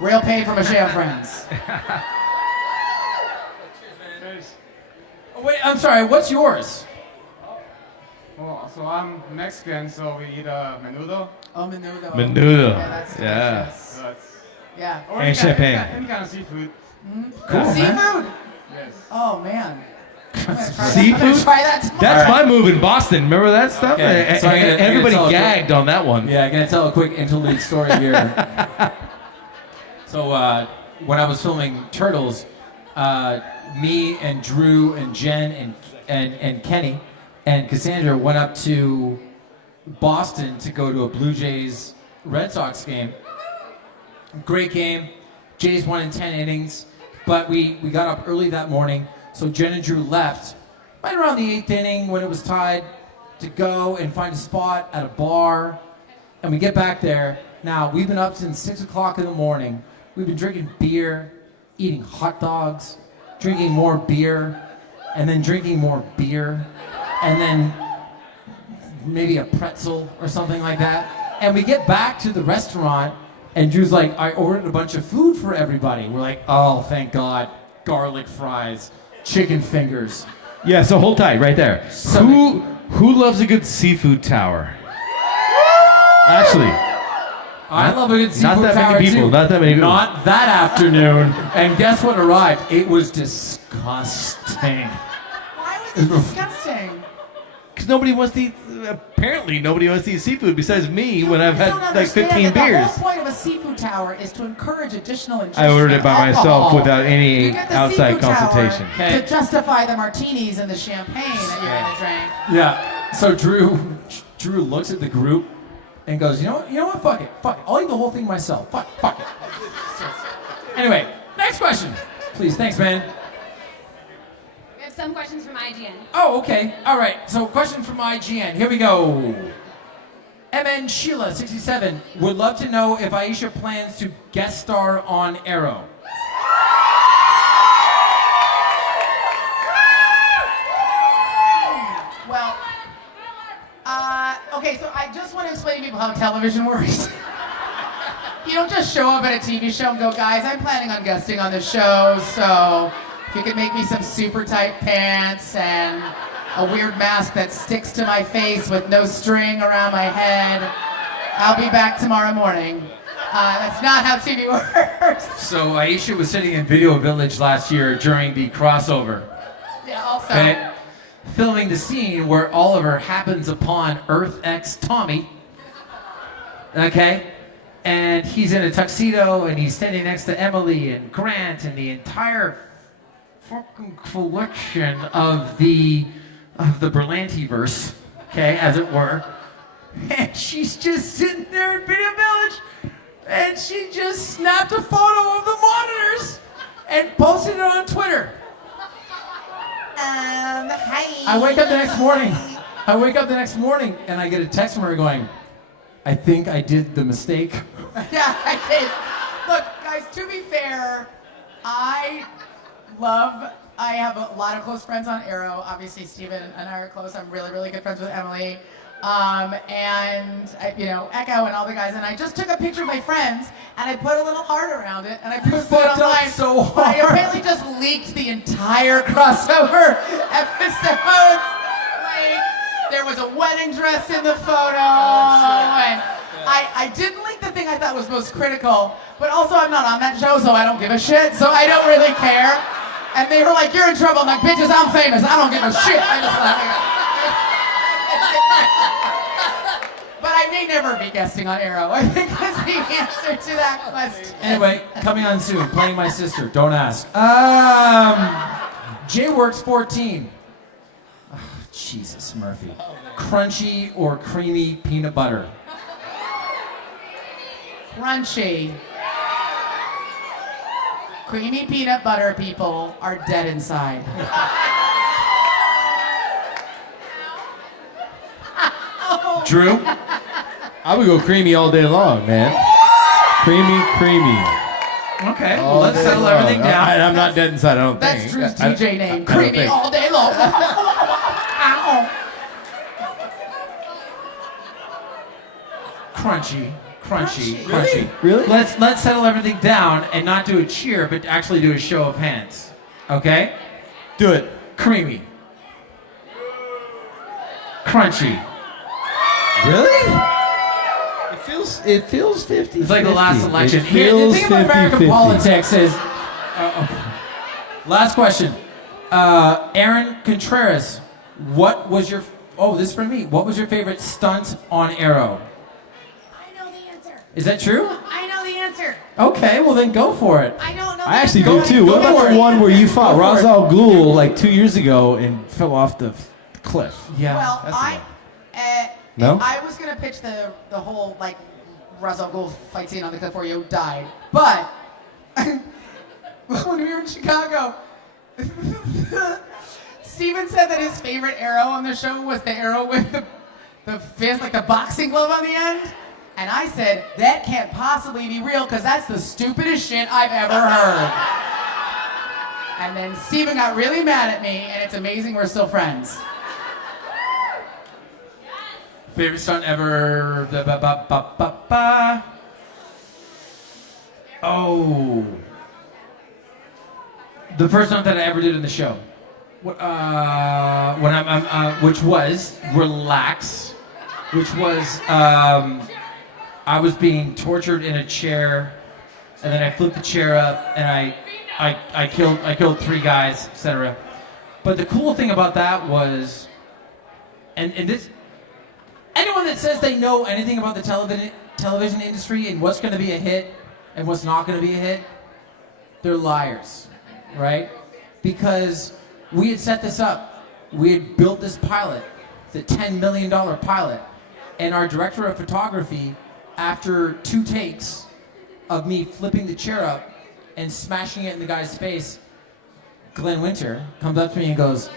real pain for my sham friends. Oh, wait, I'm sorry, what's yours? Oh, so I'm Mexican, so we eat menudo. Oh, menudo. Menudo. Yeah, that's Yeah. delicious. So that's, Yeah. or And any champagne. Any kind of seafood. Cool, man. Seafood? Yes. Oh, man. Seafood? Try that tomorrow. That's my move in Boston. Remember that stuff? Okay, so I'm gonna Everybody tell a quick- gagged on that one. Yeah, I'm gonna tell a quick interlude story here. So when I was filming Turtles, me and Drew and Jen and Kenny and Cassandra went up to Boston to go to a Blue Jays Red Sox game. Great game. Jays won in 10 innings, but we got up early that morning, so Jen and Drew left right around the 8th inning when it was tied to go and find a spot at a bar, and we get back there. Now, we've been up since 6 o'clock in the morning. We've been drinking beer, eating hot dogs, drinking more beer, and then drinking more beer, and then maybe a pretzel or something like that. And we get back to the restaurant, and Drew's like, I ordered a bunch of food for everybody. We're like, oh, thank God. Garlic fries, chicken fingers. Yeah, so hold tight right there. Who loves a good seafood tower? Actually, I love a good seafood not that tower many people. too. Not that many people. Not that afternoon. And guess what arrived? It was disgusting. Why was it disgusting? Because nobody wants to eat. Apparently, nobody wants to eat seafood besides me when I've You had don't like understand 15 that beers. The whole point of a seafood tower is to encourage additional ingestion I ordered it of by myself alcohol. without You any get the outside seafood tower consultation. Okay. to justify the martinis and the champagne that you're gonna drink. Yeah. So Drew looks at the group and goes, you know what? Fuck it. I'll eat the whole thing myself. Fuck it. Anyway, next question. Please, thanks, man. We have some questions from IGN. Oh, okay. All right. So, question from IGN. Here we go. MN Sheila 67 would love to know if Aisha plans to guest star on Arrow. Well, okay, so I just want to explain to people how television works. You don't just show up at a TV show and go, guys, I'm planning on guesting on the show, so if you could make me some super tight pants and a weird mask that sticks to my face with no string around my head, I'll be back tomorrow morning. That's not how TV works. So, Aisha was sitting in Video Village last year during the crossover. Yeah, also. Okay? Filming the scene where Oliver happens upon Earth X Tommy. Okay? And he's in a tuxedo and he's standing next to Emily and Grant and the entire fucking collection of the Berlanti-verse, okay, as it were. And she's just sitting there in Video Village and she just snapped a photo of the monitors and posted it on Twitter. Hi. I wake up the next morning and I get a text from her going, I think I did the mistake. Yeah, I did. Look, guys, to be fair, I have a lot of close friends on Arrow. Obviously, Stephen and I are close. I'm really, really good friends with Emily. Echo and all the guys, and I just took a picture of my friends, and I put a little heart around it, and I posted it fucked up online. so But I hard. apparently just leaked the entire crossover episodes. Like, there was a wedding dress in the photo, and I didn't leak the thing I thought was most critical, but also I'm not on that show, so I don't give a shit, so I don't really care. And they were like, "You're in trouble." I'm like, "Bitches, I'm famous. I don't give a shit." I just But I may never be guesting on Arrow. I think that's the answer to that question. Anyway, coming on soon, playing my sister. Don't ask. JWorks14. Oh, Jesus, Murphy. Crunchy or creamy peanut butter? Crunchy. Creamy peanut butter people are dead inside. Drew? I would go creamy all day long, man. Creamy. Okay, well, let's settle everything down. I'm not dead inside, I don't That's think. Drew's I- DJ name. I don't Creamy think. all day long. Ow. Crunchy. Really? Let's settle everything down and not do a cheer, but actually do a show of hands. Okay? Do it. Creamy. Crunchy. Really? It feels 50. It's like the last election. It Here, the feels thing about American 50-50. politics is. Last question. Aaron Contreras, what was your. Oh, this is for me. What was your favorite stunt on Arrow? I know the answer. Is that true? I know the answer. Okay, well then go for it. I don't know. I actually do too. What about the one where you fought Ra's al Ghul like 2 years ago and fell off the cliff? Yeah. Well, That's the I No? I was gonna pitch the whole like Ra's al Ghul fight scene on the cliff where you died, but when we were in Chicago, Stephen said that his favorite arrow on the show was the arrow with the fist, like the boxing glove on the end. And I said, that can't possibly be real because that's the stupidest shit I've ever heard. And then Stephen got really mad at me, and it's amazing we're still friends. Favorite stunt ever. Ba-ba-ba-ba-ba. Oh. The first stunt that I ever did in the show. When which was Relax. Which was, I was being tortured in a chair, and then I flipped the chair up, and I killed 3 guys, etc. But the cool thing about that was, and this, anyone that says they know anything about the television industry and what's going to be a hit and what's not going to be a hit, they're liars, right? Because we had set this up. We had built this pilot. It's a $10 million pilot. And our director of photography, after 2 takes of me flipping the chair up and smashing it in the guy's face, Glenn Winter comes up to me and goes,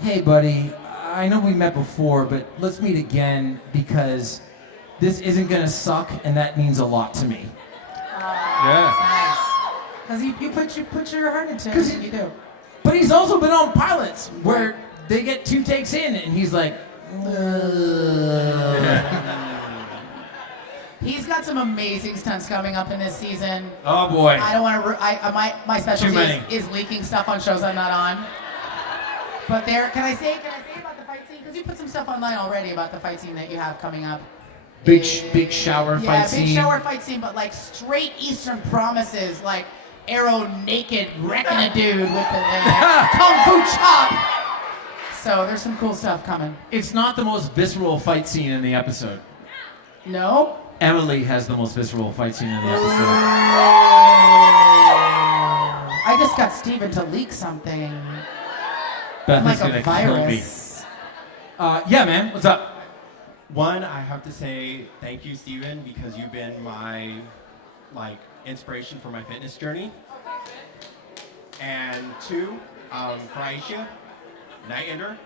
"Hey, buddy, I know we met before, but let's meet again because this isn't gonna suck, and that means a lot to me." Yeah. Nice. Because you put your heart into it. You do. But he's also been on pilots where they get 2 takes in, and he's like, He's got some amazing stunts coming up in this season. "Oh boy." I don't want to. My specialty Too many. is leaking stuff on shows I'm not on. But can I say about the fight scene? Because you put some stuff online already about the fight scene that you have coming up. Big shower fight Yeah, scene. big shower fight scene, but like straight Eastern promises, like Arrow naked wrecking a dude with the kung fu chop. So there's some cool stuff coming. It's not the most visceral fight scene in the episode. No? Emily has the most visceral fight scene in the episode. I just got Stephen to leak something. Beth Like is a gonna kill me. virus. Yeah, man. What's up? One, I have to say thank you, Stephen, because you've been my inspiration for my fitness journey. And 2, for Aisha, Night Ender,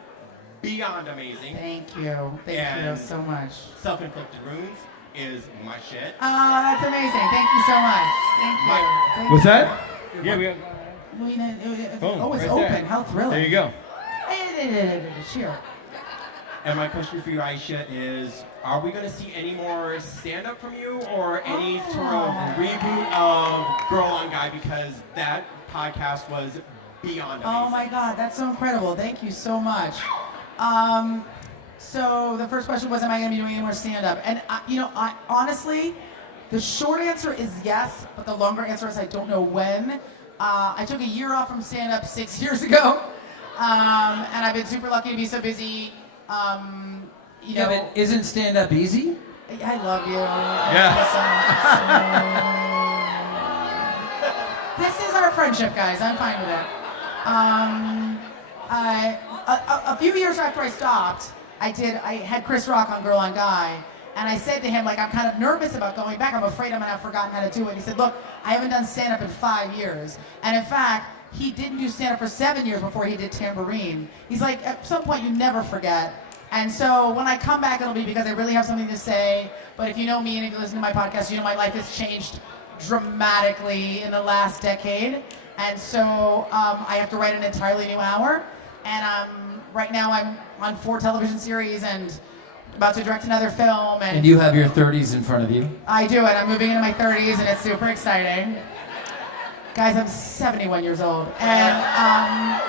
beyond amazing. Thank you. Thank you so much. Self-inflicted wounds is my shit. Oh, that's amazing. Thank you so much. Thank you. Thank What's you. that? Yeah, we got. Oh, it's right open. there. How thrilling. There you go. Cheer. And my question for you, Aisha, is: are we going to see any more stand-up from you, or any sort of reboot of Girl on Guy? Because that podcast was beyond amazing. Oh my God, that's so incredible. Thank you so much. So the first question was, am I going to be doing any more stand-up? And I honestly, the short answer is yes, but the longer answer is I don't know when. I took a year off from stand-up 6 years ago, and I've been super lucky to be so busy. Yeah, but isn't stand-up easy? I love you. Yeah. This is our friendship, guys. I'm fine with it. A few years after I stopped, I had Chris Rock on Girl on Guy, and I said to him, like, I'm kind of nervous about going back. I'm afraid I'm gonna have forgotten how to do it. He said, look, I haven't done stand-up in 5 years. And in fact, he didn't do stand-up for 7 years before he did Tambourine. He's like, at some point you never forget. And so when I come back, it'll be because I really have something to say. But if you know me and if you listen to my podcast, you know my life has changed dramatically in the last decade. And so I have to write an entirely new hour. And right now I'm on 4 television series and about to direct another film. And you have your 30s in front of you. I do, and I'm moving into my 30s, and it's super exciting. Guys, I'm 71 years old. And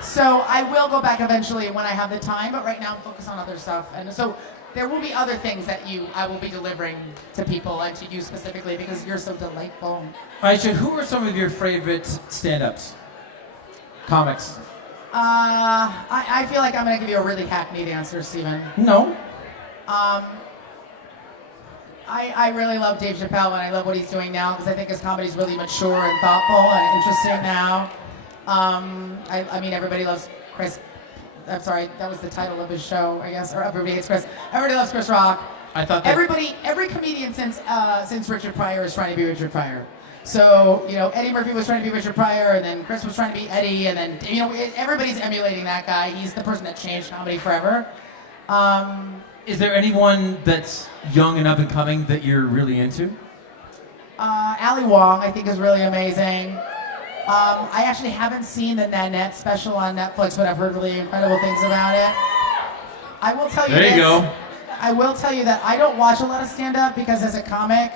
so I will go back eventually when I have the time, but right now I'm focused on other stuff. And so there will be other things that I will be delivering to people and to you specifically because you're so delightful. Aisha, who are some of your favorite stand-ups? Comics? I feel like I'm going to give you a really hackneyed answer, Stephen. No. I really love Dave Chappelle, and I love what he's doing now because I think his comedy is really mature and thoughtful and interesting now. I mean, everybody loves Chris. I'm sorry, that was the title of his show, I guess. Or Everybody Hates Chris. Everybody loves Chris Rock. I thought that... Every comedian since Richard Pryor is trying to be Richard Pryor. So, Eddie Murphy was trying to be Richard Pryor, and then Chris was trying to be Eddie, and then, everybody's emulating that guy. He's the person that changed comedy forever. Is there anyone that's young and up and coming that you're really into? Ali Wong, I think, is really amazing. I actually haven't seen the Nanette special on Netflix, but I've heard really incredible things about it. I will tell you There you go. I will tell you that I don't watch a lot of stand-up because as a comic,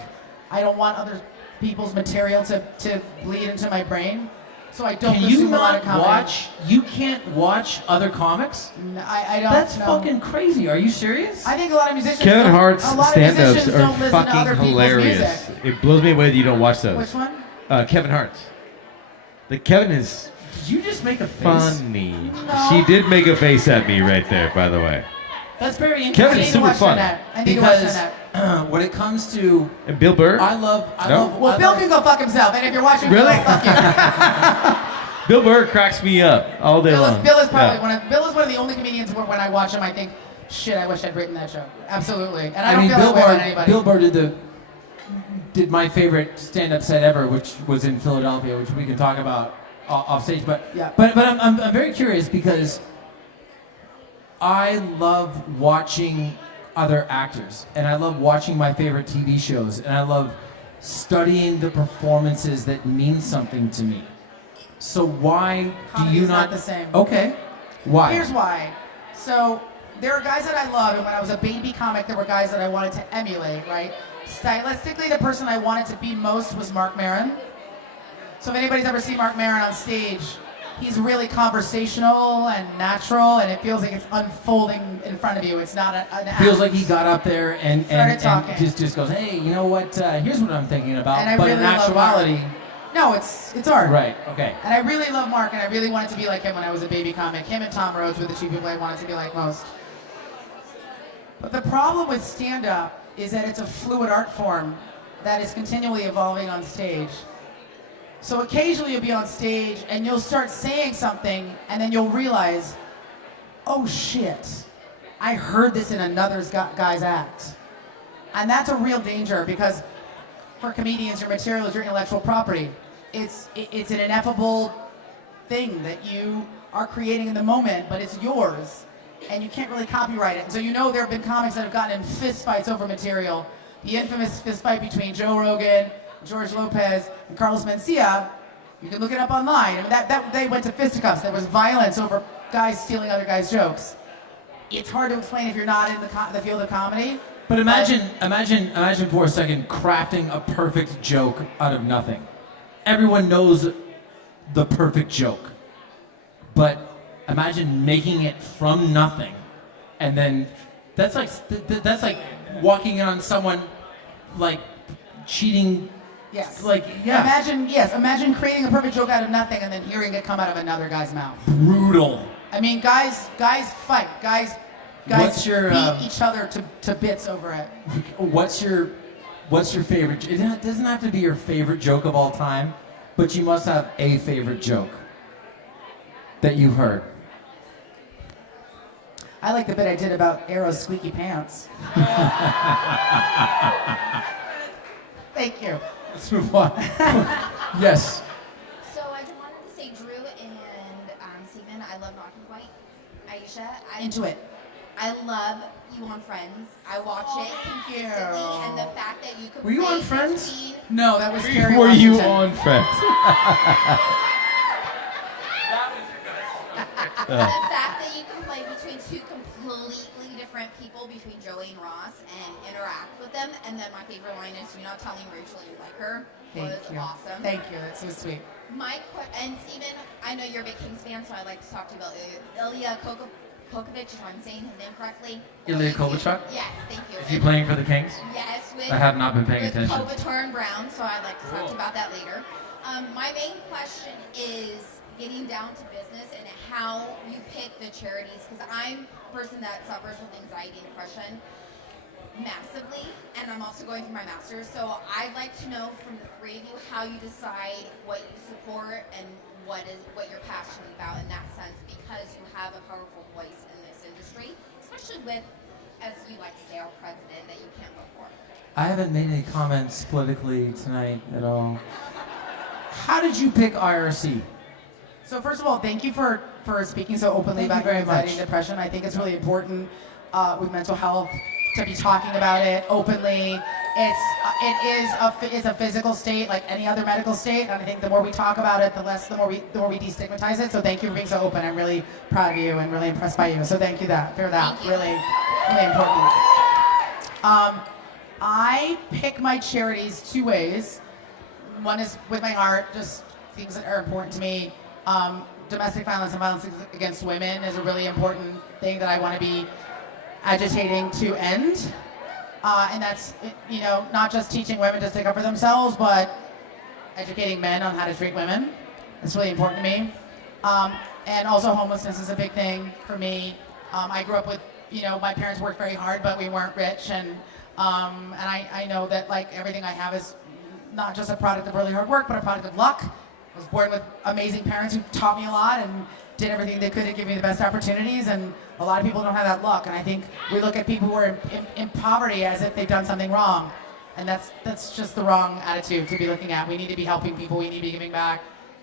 I don't want other people's material to bleed into my brain. So I don't consume a lot of comedy. You can't watch other comics? No, I don't. That's no. fucking crazy. Are you serious? I think a lot of musicians. Kevin Hart's a lot of stand-ups musicians are don't listen to other fucking people's hilarious. music. It blows me away that you don't watch those. Which one? Kevin Hart's. Kevin is Did you just make a face? funny. No. She did make a face at me right there, by the way. That's very interesting. Kevin is super fun. Because when it comes to And Bill Burr? I love Well, Bill can go fuck himself, and if you're watching, Really? Bill, fuck you. Bill Burr cracks me up all day long. Bill is probably Yeah. Bill is one of the only comedians where when I watch him, I think, shit, I wish I'd written that show. Absolutely, and I don't feel that way about anybody. Bill Burr did my favorite stand-up set ever, which was in Philadelphia, which we can talk about off stage. But Yeah. but I'm very curious because I love watching other actors, and I love watching my favorite TV shows, and I love studying the performances that mean something to me. So why do Comedy's you not the same. Okay, why? Here's why. So there are guys that I love, and when I was a baby comic, there were guys that I wanted to emulate, right? Stylistically, the person I wanted to be most was Marc Maron. So if anybody's ever seen Marc Maron on stage, he's really conversational and natural, and it feels like it's unfolding in front of you. It's not an act. Feels like he got up there and talking. just goes, hey, you know what? Here's what I'm thinking about. And I But really in love Mark. actuality, No, it's art. right? Okay. And I really love Mark, and I really wanted to be like him when I was a baby comic. Him and Tom Rhodes were the two people I wanted to be like most. But the problem with stand-up is that it's a fluid art form that is continually evolving on stage. So occasionally you'll be on stage and you'll start saying something and then you'll realize, oh shit, I heard this in another guy's act. And that's a real danger because for comedians, your material is your intellectual property. It's an ineffable thing that you are creating in the moment, but it's yours. And you can't really copyright it. So there have been comics that have gotten in fist fights over material. The infamous fist fight between Joe Rogan, George Lopez, and Carlos Mencia, you can look it up online. I mean, that they went to fisticuffs. There was violence over guys stealing other guys' jokes. it's hard to explain if you're not in the field of comedy. But imagine for a second crafting a perfect joke out of nothing. Everyone knows the perfect joke, but imagine making it from nothing, and then that's like walking in on someone like cheating. Yes. Like, yeah. Imagine creating a perfect joke out of nothing and then hearing it come out of another guy's mouth. Brutal. I mean, guys fight. Guys What's your, beat each other to bits over it. What's your favorite? It doesn't have to be your favorite joke of all time, but you must have a favorite joke that you've heard. I like the bit I did about Arrow's squeaky pants. Thank you. Let's move on. Yes. So I just wanted to say, Drew and Stephen, I love Nocking Point. Aisha, Into it. I love you on Friends. I watch it consistently, and the fact that you could Were you play on Friends? 15 No, that was Kerry Were Washington. you on Friends? The fact that you can play between two completely different people, between Joey and Ross, and interact with them. And then my favorite line is, "You're not telling Rachel you like her," was awesome. Thank you. That's so sweet. And Stephen, I know you're a big Kings fan, so I'd like to talk to you about Ilya Kokovic, if I'm saying his name correctly. Ilya Kovalchuk? Yes, thank you. Is he playing for the Kings? Yes, with I have not been paying with attention. Kopitar and Brown, so I'd like to talk to you about that later. My main question is getting down to business and how you pick the charities, because I'm a person that suffers with anxiety and depression massively, and I'm also going through my master's, so I'd like to know from the three of you how you decide what you support and what you're passionate about in that sense, because you have a powerful voice in this industry, especially with, as you like to say, our president that you can't vote for. I haven't made any comments politically tonight at all. How did you pick IRC? So first of all, thank you for speaking so openly Thank you about very anxiety much. and depression. I think it's really important with mental health to be talking about it openly. It is a physical state like any other medical state, and I think the more we talk about it, the more we destigmatize it. So thank you for being so open. I'm really proud of you and really impressed by you. So thank you for that. Really, really important. I pick my charities two ways. One is with my heart, just things that are important to me. Domestic violence and violence against women is a really important thing that I want to be agitating to end. And that's, not just teaching women to stick up for themselves, but educating men on how to treat women. It's really important to me. And also homelessness is a big thing for me. I grew up with, my parents worked very hard, but we weren't rich. And I know that like everything I have is not just a product of really hard work, but a product of luck. I was born with amazing parents who taught me a lot and did everything they could to give me the best opportunities, and a lot of people don't have that luck. And I think we look at people who are in poverty as if they've done something wrong, and that's just the wrong attitude to be looking at. We need to be helping people, we need to be giving back,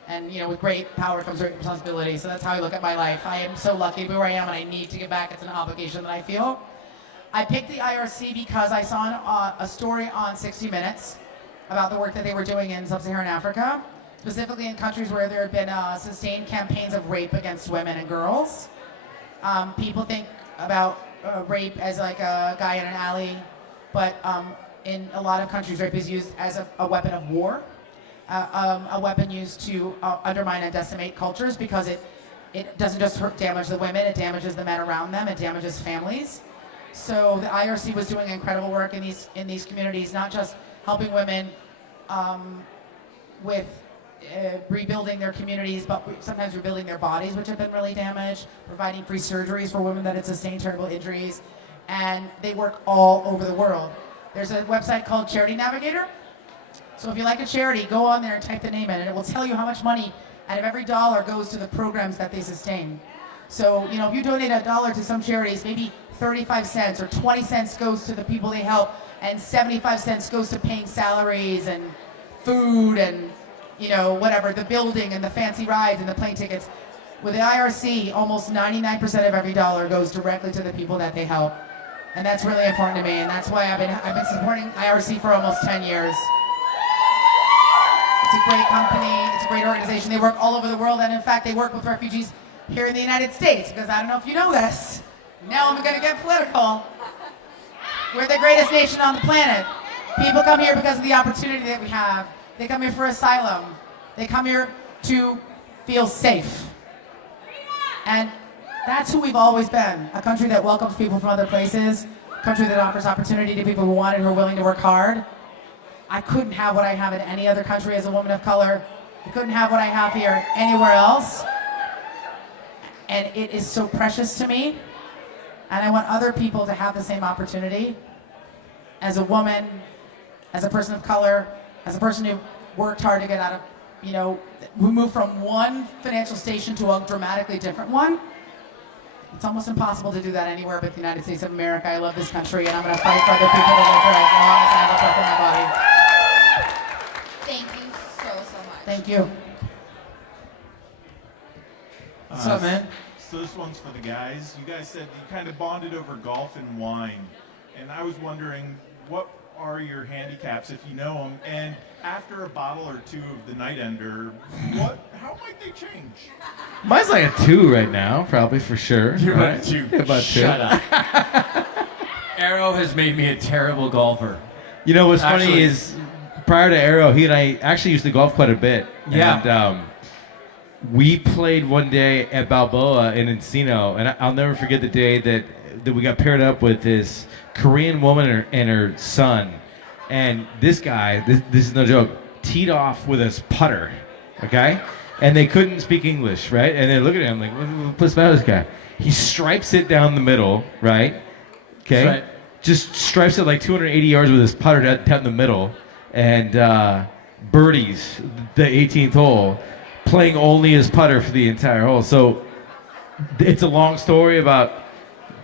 and with great power comes great responsibility. So that's how I look at my life. I am so lucky to be where I am, and I need to give back. It's an obligation that I feel. I picked the IRC because I saw a story on 60 Minutes about the work that they were doing in sub-Saharan Africa, specifically in countries where there had been sustained campaigns of rape against women and girls. People think about rape as like a guy in an alley, but in a lot of countries, rape is used as a weapon of war, a weapon used to undermine and decimate cultures, because it doesn't just damage the women, it damages the men around them, it damages families. So the IRC was doing incredible work in these communities, not just helping women with rebuilding their communities, but sometimes rebuilding their bodies, which have been really damaged, providing free surgeries for women that had sustained terrible injuries, and they work all over the world. There's a website called Charity Navigator. So if you like a charity, go on there and type the name in, and it will tell you how much money out of every dollar goes to the programs that they sustain. So, if you donate $1 to some charities, maybe 35 cents or 20 cents goes to the people they help, and 75 cents goes to paying salaries and food and, whatever, the building and the fancy rides and the plane tickets. With the IRC, almost 99% of every dollar goes directly to the people that they help. And that's really important to me, and that's why I've been supporting IRC for almost 10 years. It's a great company, it's a great organization. They work all over the world, and in fact, they work with refugees here in the United States, because I don't know if you know this, Now I'm gonna get political. We're the greatest nation on the planet. People come here because of the opportunity that we have. They come here for asylum. They come here to feel safe. And that's who we've always been. A country that welcomes people from other places. A country that offers opportunity to people who want it, who are willing to work hard. I couldn't have what I have in any other country as a woman of color. I couldn't have what I have here anywhere else. And it is so precious to me. And I want other people to have the same opportunity. As a woman, as a person of color, as a person who worked hard to get out of, who moved from one financial station to a dramatically different one. It's almost impossible to do that anywhere but the United States of America. I love this country, and I'm going to fight for other people to live here as long as I have a breath in my body. Thank you so much. Thank you. What's up, man? So this one's for the guys. You guys said you kind of bonded over golf and wine. And I was wondering, what are your handicaps, if you know them? And after a bottle or two of the Night Ender, how might they change? Mine's like a 2 right now, probably for sure. You're right? about a 2. Yeah, about Shut 2. up. Arrow has made me a terrible golfer. You know what's funny Actually- is, prior to Arrow, he and I actually used to golf quite a bit. Yeah. And we played one day at Balboa in Encino, and I'll never forget the day that we got paired up with this Korean woman and her son. And this guy, this is no joke, teed off with his putter, okay? And they couldn't speak English, right? And they're looking at him like, what's about this guy? He stripes it down the middle, right? Okay? Right. Just stripes it like 280 yards with his putter down the middle. And birdies the 18th hole, playing only his putter for the entire hole. So it's a long story about,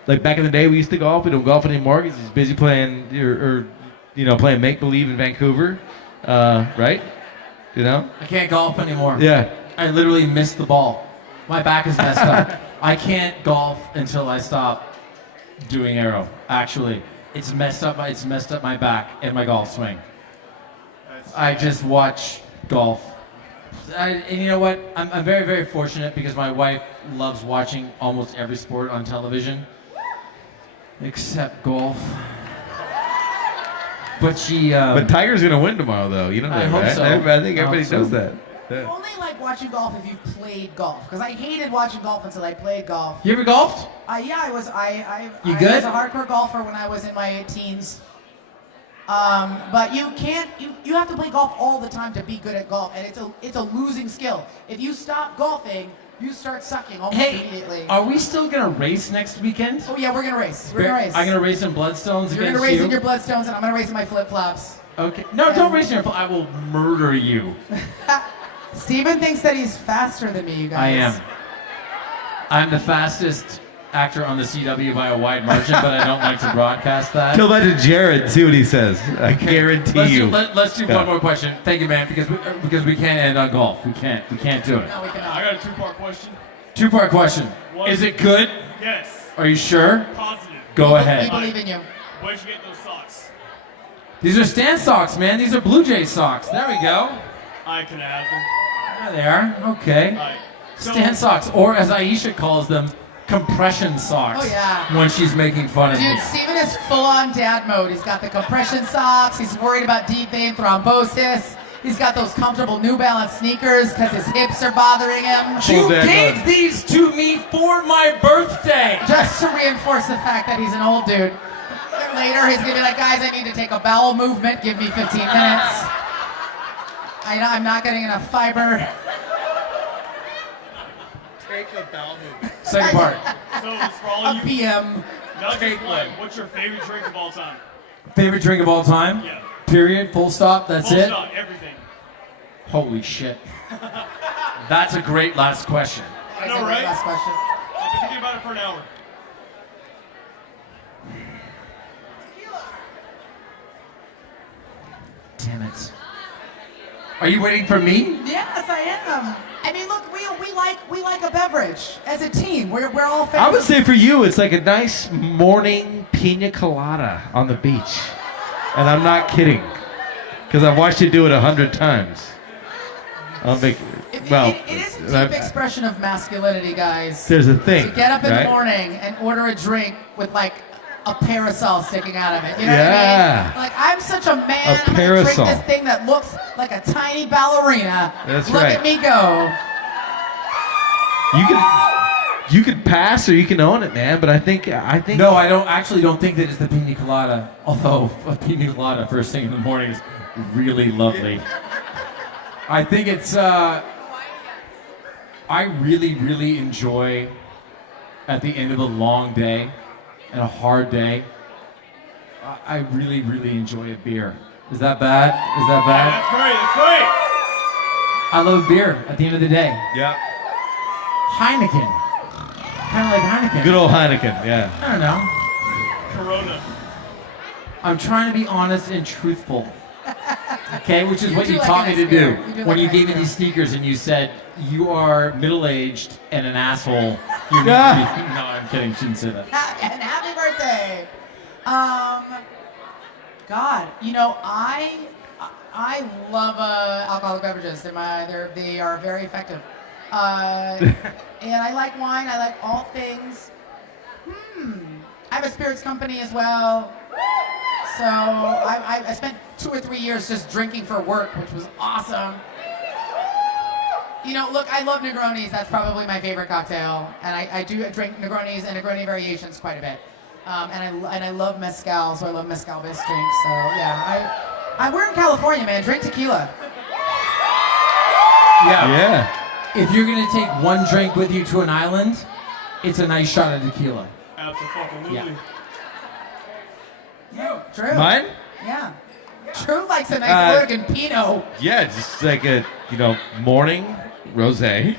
like, back in the day we used to golf. We don't golf anymore because he's busy playing playing make-believe in Vancouver, right? I can't golf anymore. Yeah. I literally missed the ball. My back is messed up. I can't golf until I stop doing Arrow. Actually, it's messed up my back and my golf swing. I just watch golf. And you know what? I'm very, very fortunate because my wife loves watching almost every sport on television, except golf. But she. But Tiger's gonna win tomorrow, though. You know that, I hope right? so. I think everybody I hope knows so. that. You Yeah. only like watching golf if you've played golf. Because I hated watching golf until I played golf. You ever golfed? Yeah, I was. You I good? was a hardcore golfer when I was in my teens. But you can't. You have to play golf all the time to be good at golf, and it's a losing skill. If you stop golfing, you start sucking almost immediately. Are we still gonna race next weekend? Oh yeah, we're gonna race. We're gonna race. I'm gonna race in Bloodstones You're against gonna race you. in your bloodstones, and I'm gonna race in my flip flops. Okay. No, don't race in your. I will murder you. Steven thinks that he's faster than me, you guys. I am. I'm the fastest actor on the CW by a wide margin, but I don't like to broadcast that. Tell that to Jared. See what he says. I guarantee you. Let's do Yeah. one more question. Thank you, man, because we can't end on golf. We can't do it. No, we cannot. I got a 2-part question. Two-part question. One- Is it good? Yes. Are you sure? Positive. Go We ahead. believe in you. Where'd you get those socks? These are Stan socks, man. These are Blue Jay socks. There we go. I can have them. There they are. Okay. Alright. So- Stan socks, or as Aisha calls them, compression socks. Oh, yeah. When she's making fun of me. Dude, Steven is full-on dad mode. He's got the compression socks. He's worried about deep vein thrombosis. He's got those comfortable New Balance sneakers because his hips are bothering him. You gave these to me for my birthday. Just to reinforce the fact that he's an old dude. Later, he's gonna be like, guys, I need to take a bowel movement. Give me 15 minutes. I'm not getting enough fiber. Take a bowel movement. Second part. So it's for all A you. PM. Not just one. What's your favorite drink of all time? Favorite drink of all time? Yeah. Period. Full stop. That's Full it. stop, everything. Holy shit. That's a great last question. I know, right? Last question. I've been thinking about it for an hour. Damn it. Are you waiting for me? Yes, I am. I mean, look, we like a beverage as a team. We're all fans. I would say for you, it's like a nice morning pina colada on the beach. And I'm not kidding. Because I've watched you do it 100 times. I'll make. It is a that- deep expression of masculinity, guys. There's a thing. To get up in right? the morning and order a drink with like a parasol sticking out of it. You know Yeah. what I mean? Like, I'm such a man. A I'm gonna parasol. drink this thing that looks like a tiny ballerina. That's Look right. at me go. You could pass or you can own it, man. But I think. No, I don't think that it's the pina colada. Although a pina colada first thing in the morning is really lovely. I think it's. I really enjoy at the end of a long day and a hard day. I really enjoy a beer. Is that bad? Is that bad? That's great. That's great. I love beer at the end of the day. Yeah. Heineken. Kind of like Heineken. Good old Heineken. Yeah. I don't know. Corona. I'm trying to be honest and truthful. Okay, which is You what do you like taught a me to nice do beer. You do when like you a gave nice me these sneakers and you said you are middle-aged and an asshole. You're Yeah. no, I'm kidding. Shouldn't say that. And happy birthday. God, you know, I love alcoholic beverages. They are very effective. And I like wine. I like all things. I have a spirits company as well. So I spent 2 or 3 years just drinking for work, which was awesome. You know, look, I love Negronis. That's probably my favorite cocktail, and I do drink Negronis and Negroni variations quite a bit. And I love mezcal, so I love mezcal-based drinks. So yeah, we're in California, man. Drink tequila. Yeah. If you're gonna take one drink with you to an island, it's a nice shot of tequila. Absolutely. Yeah. True. Mine? Yeah. True likes a nice Oregon Pinot. Yeah, just like a morning rosé,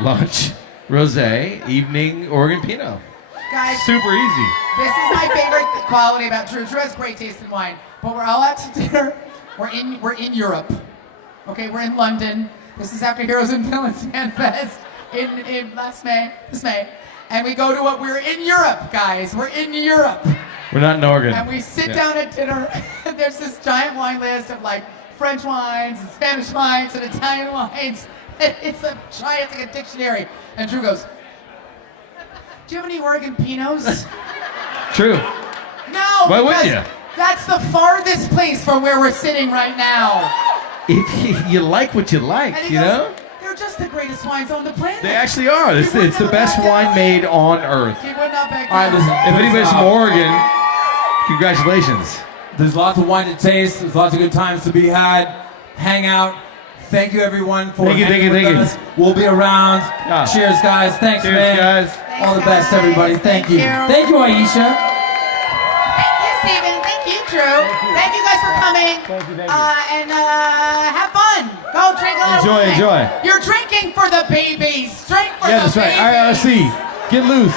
lunch rosé, evening Oregon Pinot. Guys, Super easy. this is my favorite quality about Drew. Drew has great taste in wine, but we're all out to dinner. We're in Europe. Okay, we're in London. This is after Heroes and Villains Fan Fest in last May, this May. And we go to we're in Europe, guys. We're in Europe. We're not in Oregon. And we sit Yeah. down at dinner, and there's this giant wine list of like French wines and Spanish wines and Italian wines. And it's a giant, like a dictionary. And Drew goes, "Do you have any Oregon Pinots?" True. No, Why would because you? that's the farthest place from where we're sitting right now. If you like what you like, And he you goes, know? "They're just the greatest wines on the planet." They actually are. It's the best wine made on earth. He would not back All right, down. listen. If anybody's from Oregon, congratulations. There's lots of wine to taste. There's lots of good times to be had. Hang out. Thank you, everyone, for hanging with us. We'll be around. Yeah. Cheers, guys. Thanks, Cheers, man. guys. All the best, everybody. Thank you. Thank you, Aisha. Thank you, Stephen. Thank you, Drew. Thank you guys for coming. And have fun. Go drink a little wine. Enjoy. You're drinking for the babies. Drink for Yeah, the that's right. babies. IRC. Get loose.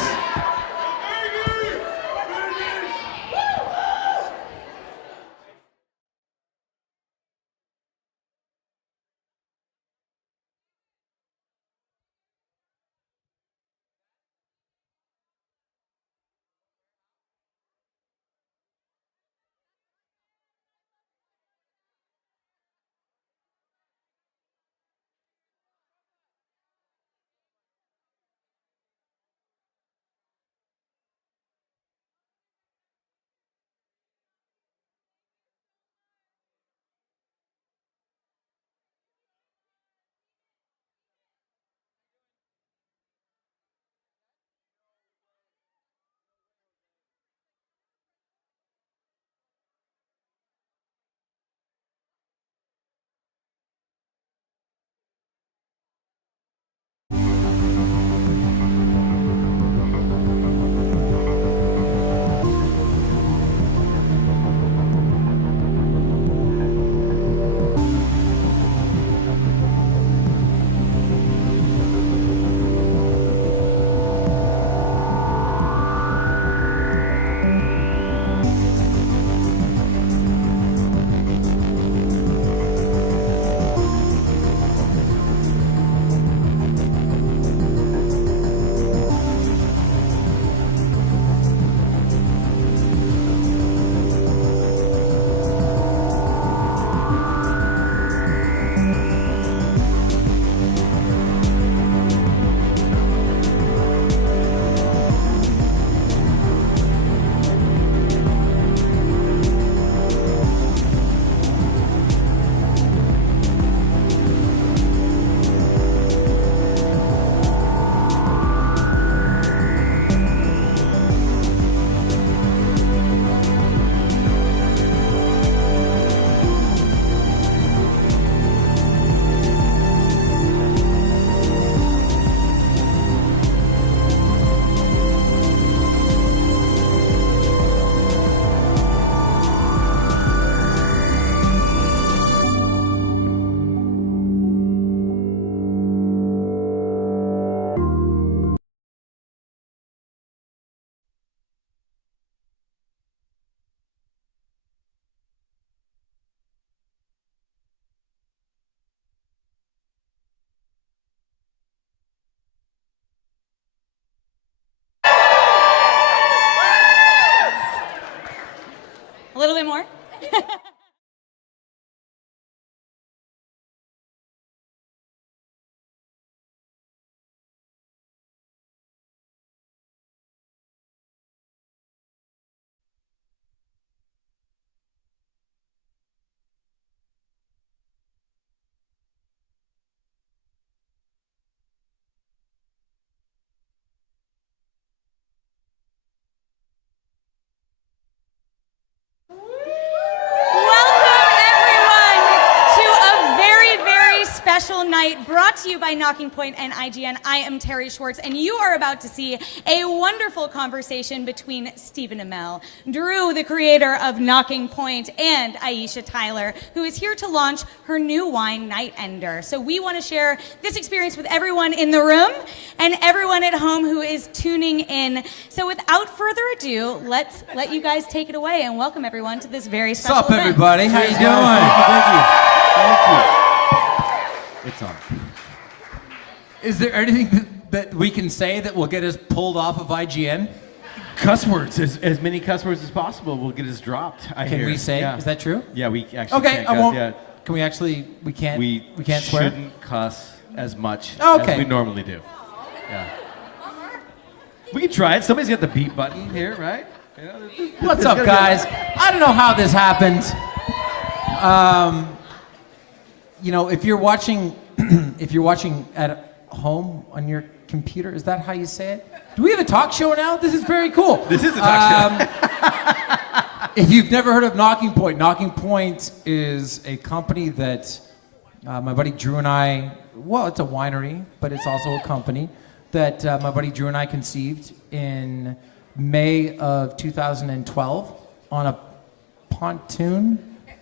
Special night brought to you by Nocking Point and IGN. I am Terry Schwartz, and you are about to see a wonderful conversation between Stephen Amell, Drew, the creator of Nocking Point, and Aisha Tyler, who is here to launch her new wine, Night Ender. So we want to share this experience with everyone in the room and everyone at home who is tuning in. So without further ado, let's let you guys take it away and welcome everyone to this very special What's up, event. everybody? How you doing? Thank you. It's on. Is there anything that we can say that will get us pulled off of IGN? Cuss words, as many cuss words as possible will get us dropped. Can we say? Yeah. Is that true? Yeah, we actually okay, can't I cuss won't. yet. Can we actually? We can't. We can't We swear. shouldn't cuss as much Okay. as we normally do. Yeah. We can try it. Somebody's got the beat button here, right? You know, What's up, guys? I don't know how this happened. You know, if you're watching, at home on your computer, is that how you say it? Do we have a talk show now? This is very cool. This is a talk show. If you've never heard of Nocking Point is a company that my buddy Drew and I, well, it's a winery, but it's also a company that my buddy Drew and I conceived in May of 2012 on a pontoon.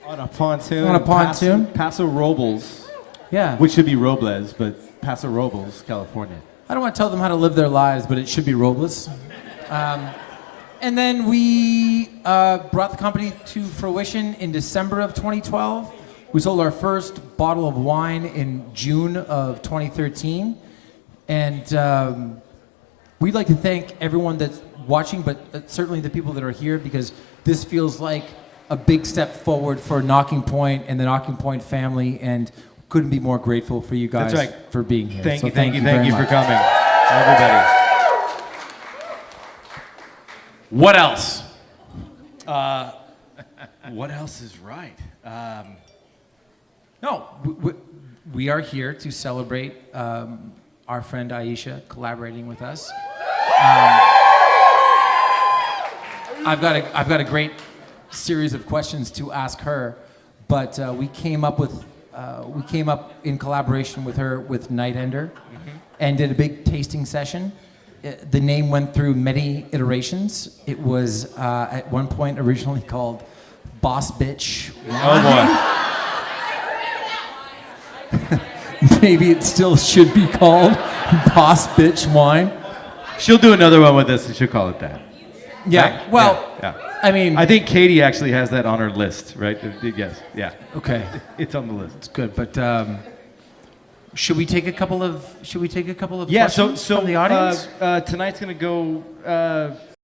On a pontoon. On a pontoon. Paso Robles. Yeah. Which should be Robles, but Paso Robles, California. I don't want to tell them how to live their lives, but it should be Robles. And then we brought the company to fruition in December of 2012. We sold our first bottle of wine in June of 2013. And we'd like to thank everyone that's watching, but certainly the people that are here, because this feels like a big step forward for Nocking Point and the Nocking Point family, and couldn't be more grateful for you guys That's right. for being here. Thank So you very for much. coming, everybody. What else? What else is right? No, we are here to celebrate our friend Aisha collaborating with us. I've got a great series of questions to ask her, but we came up in collaboration with her with Night Ender, and did a big tasting session. The name went through many iterations. It was at one point originally called Boss Bitch. Maybe it still should be called Boss Bitch Wine. She'll do another one with us and she'll call it that. Yeah, Right? well, Yeah. I mean, I think Katie actually has that on her list, right? Yes, yeah. Okay. It's on the list. It's good, but should we take a couple of Yeah, questions so from the audience? tonight's gonna go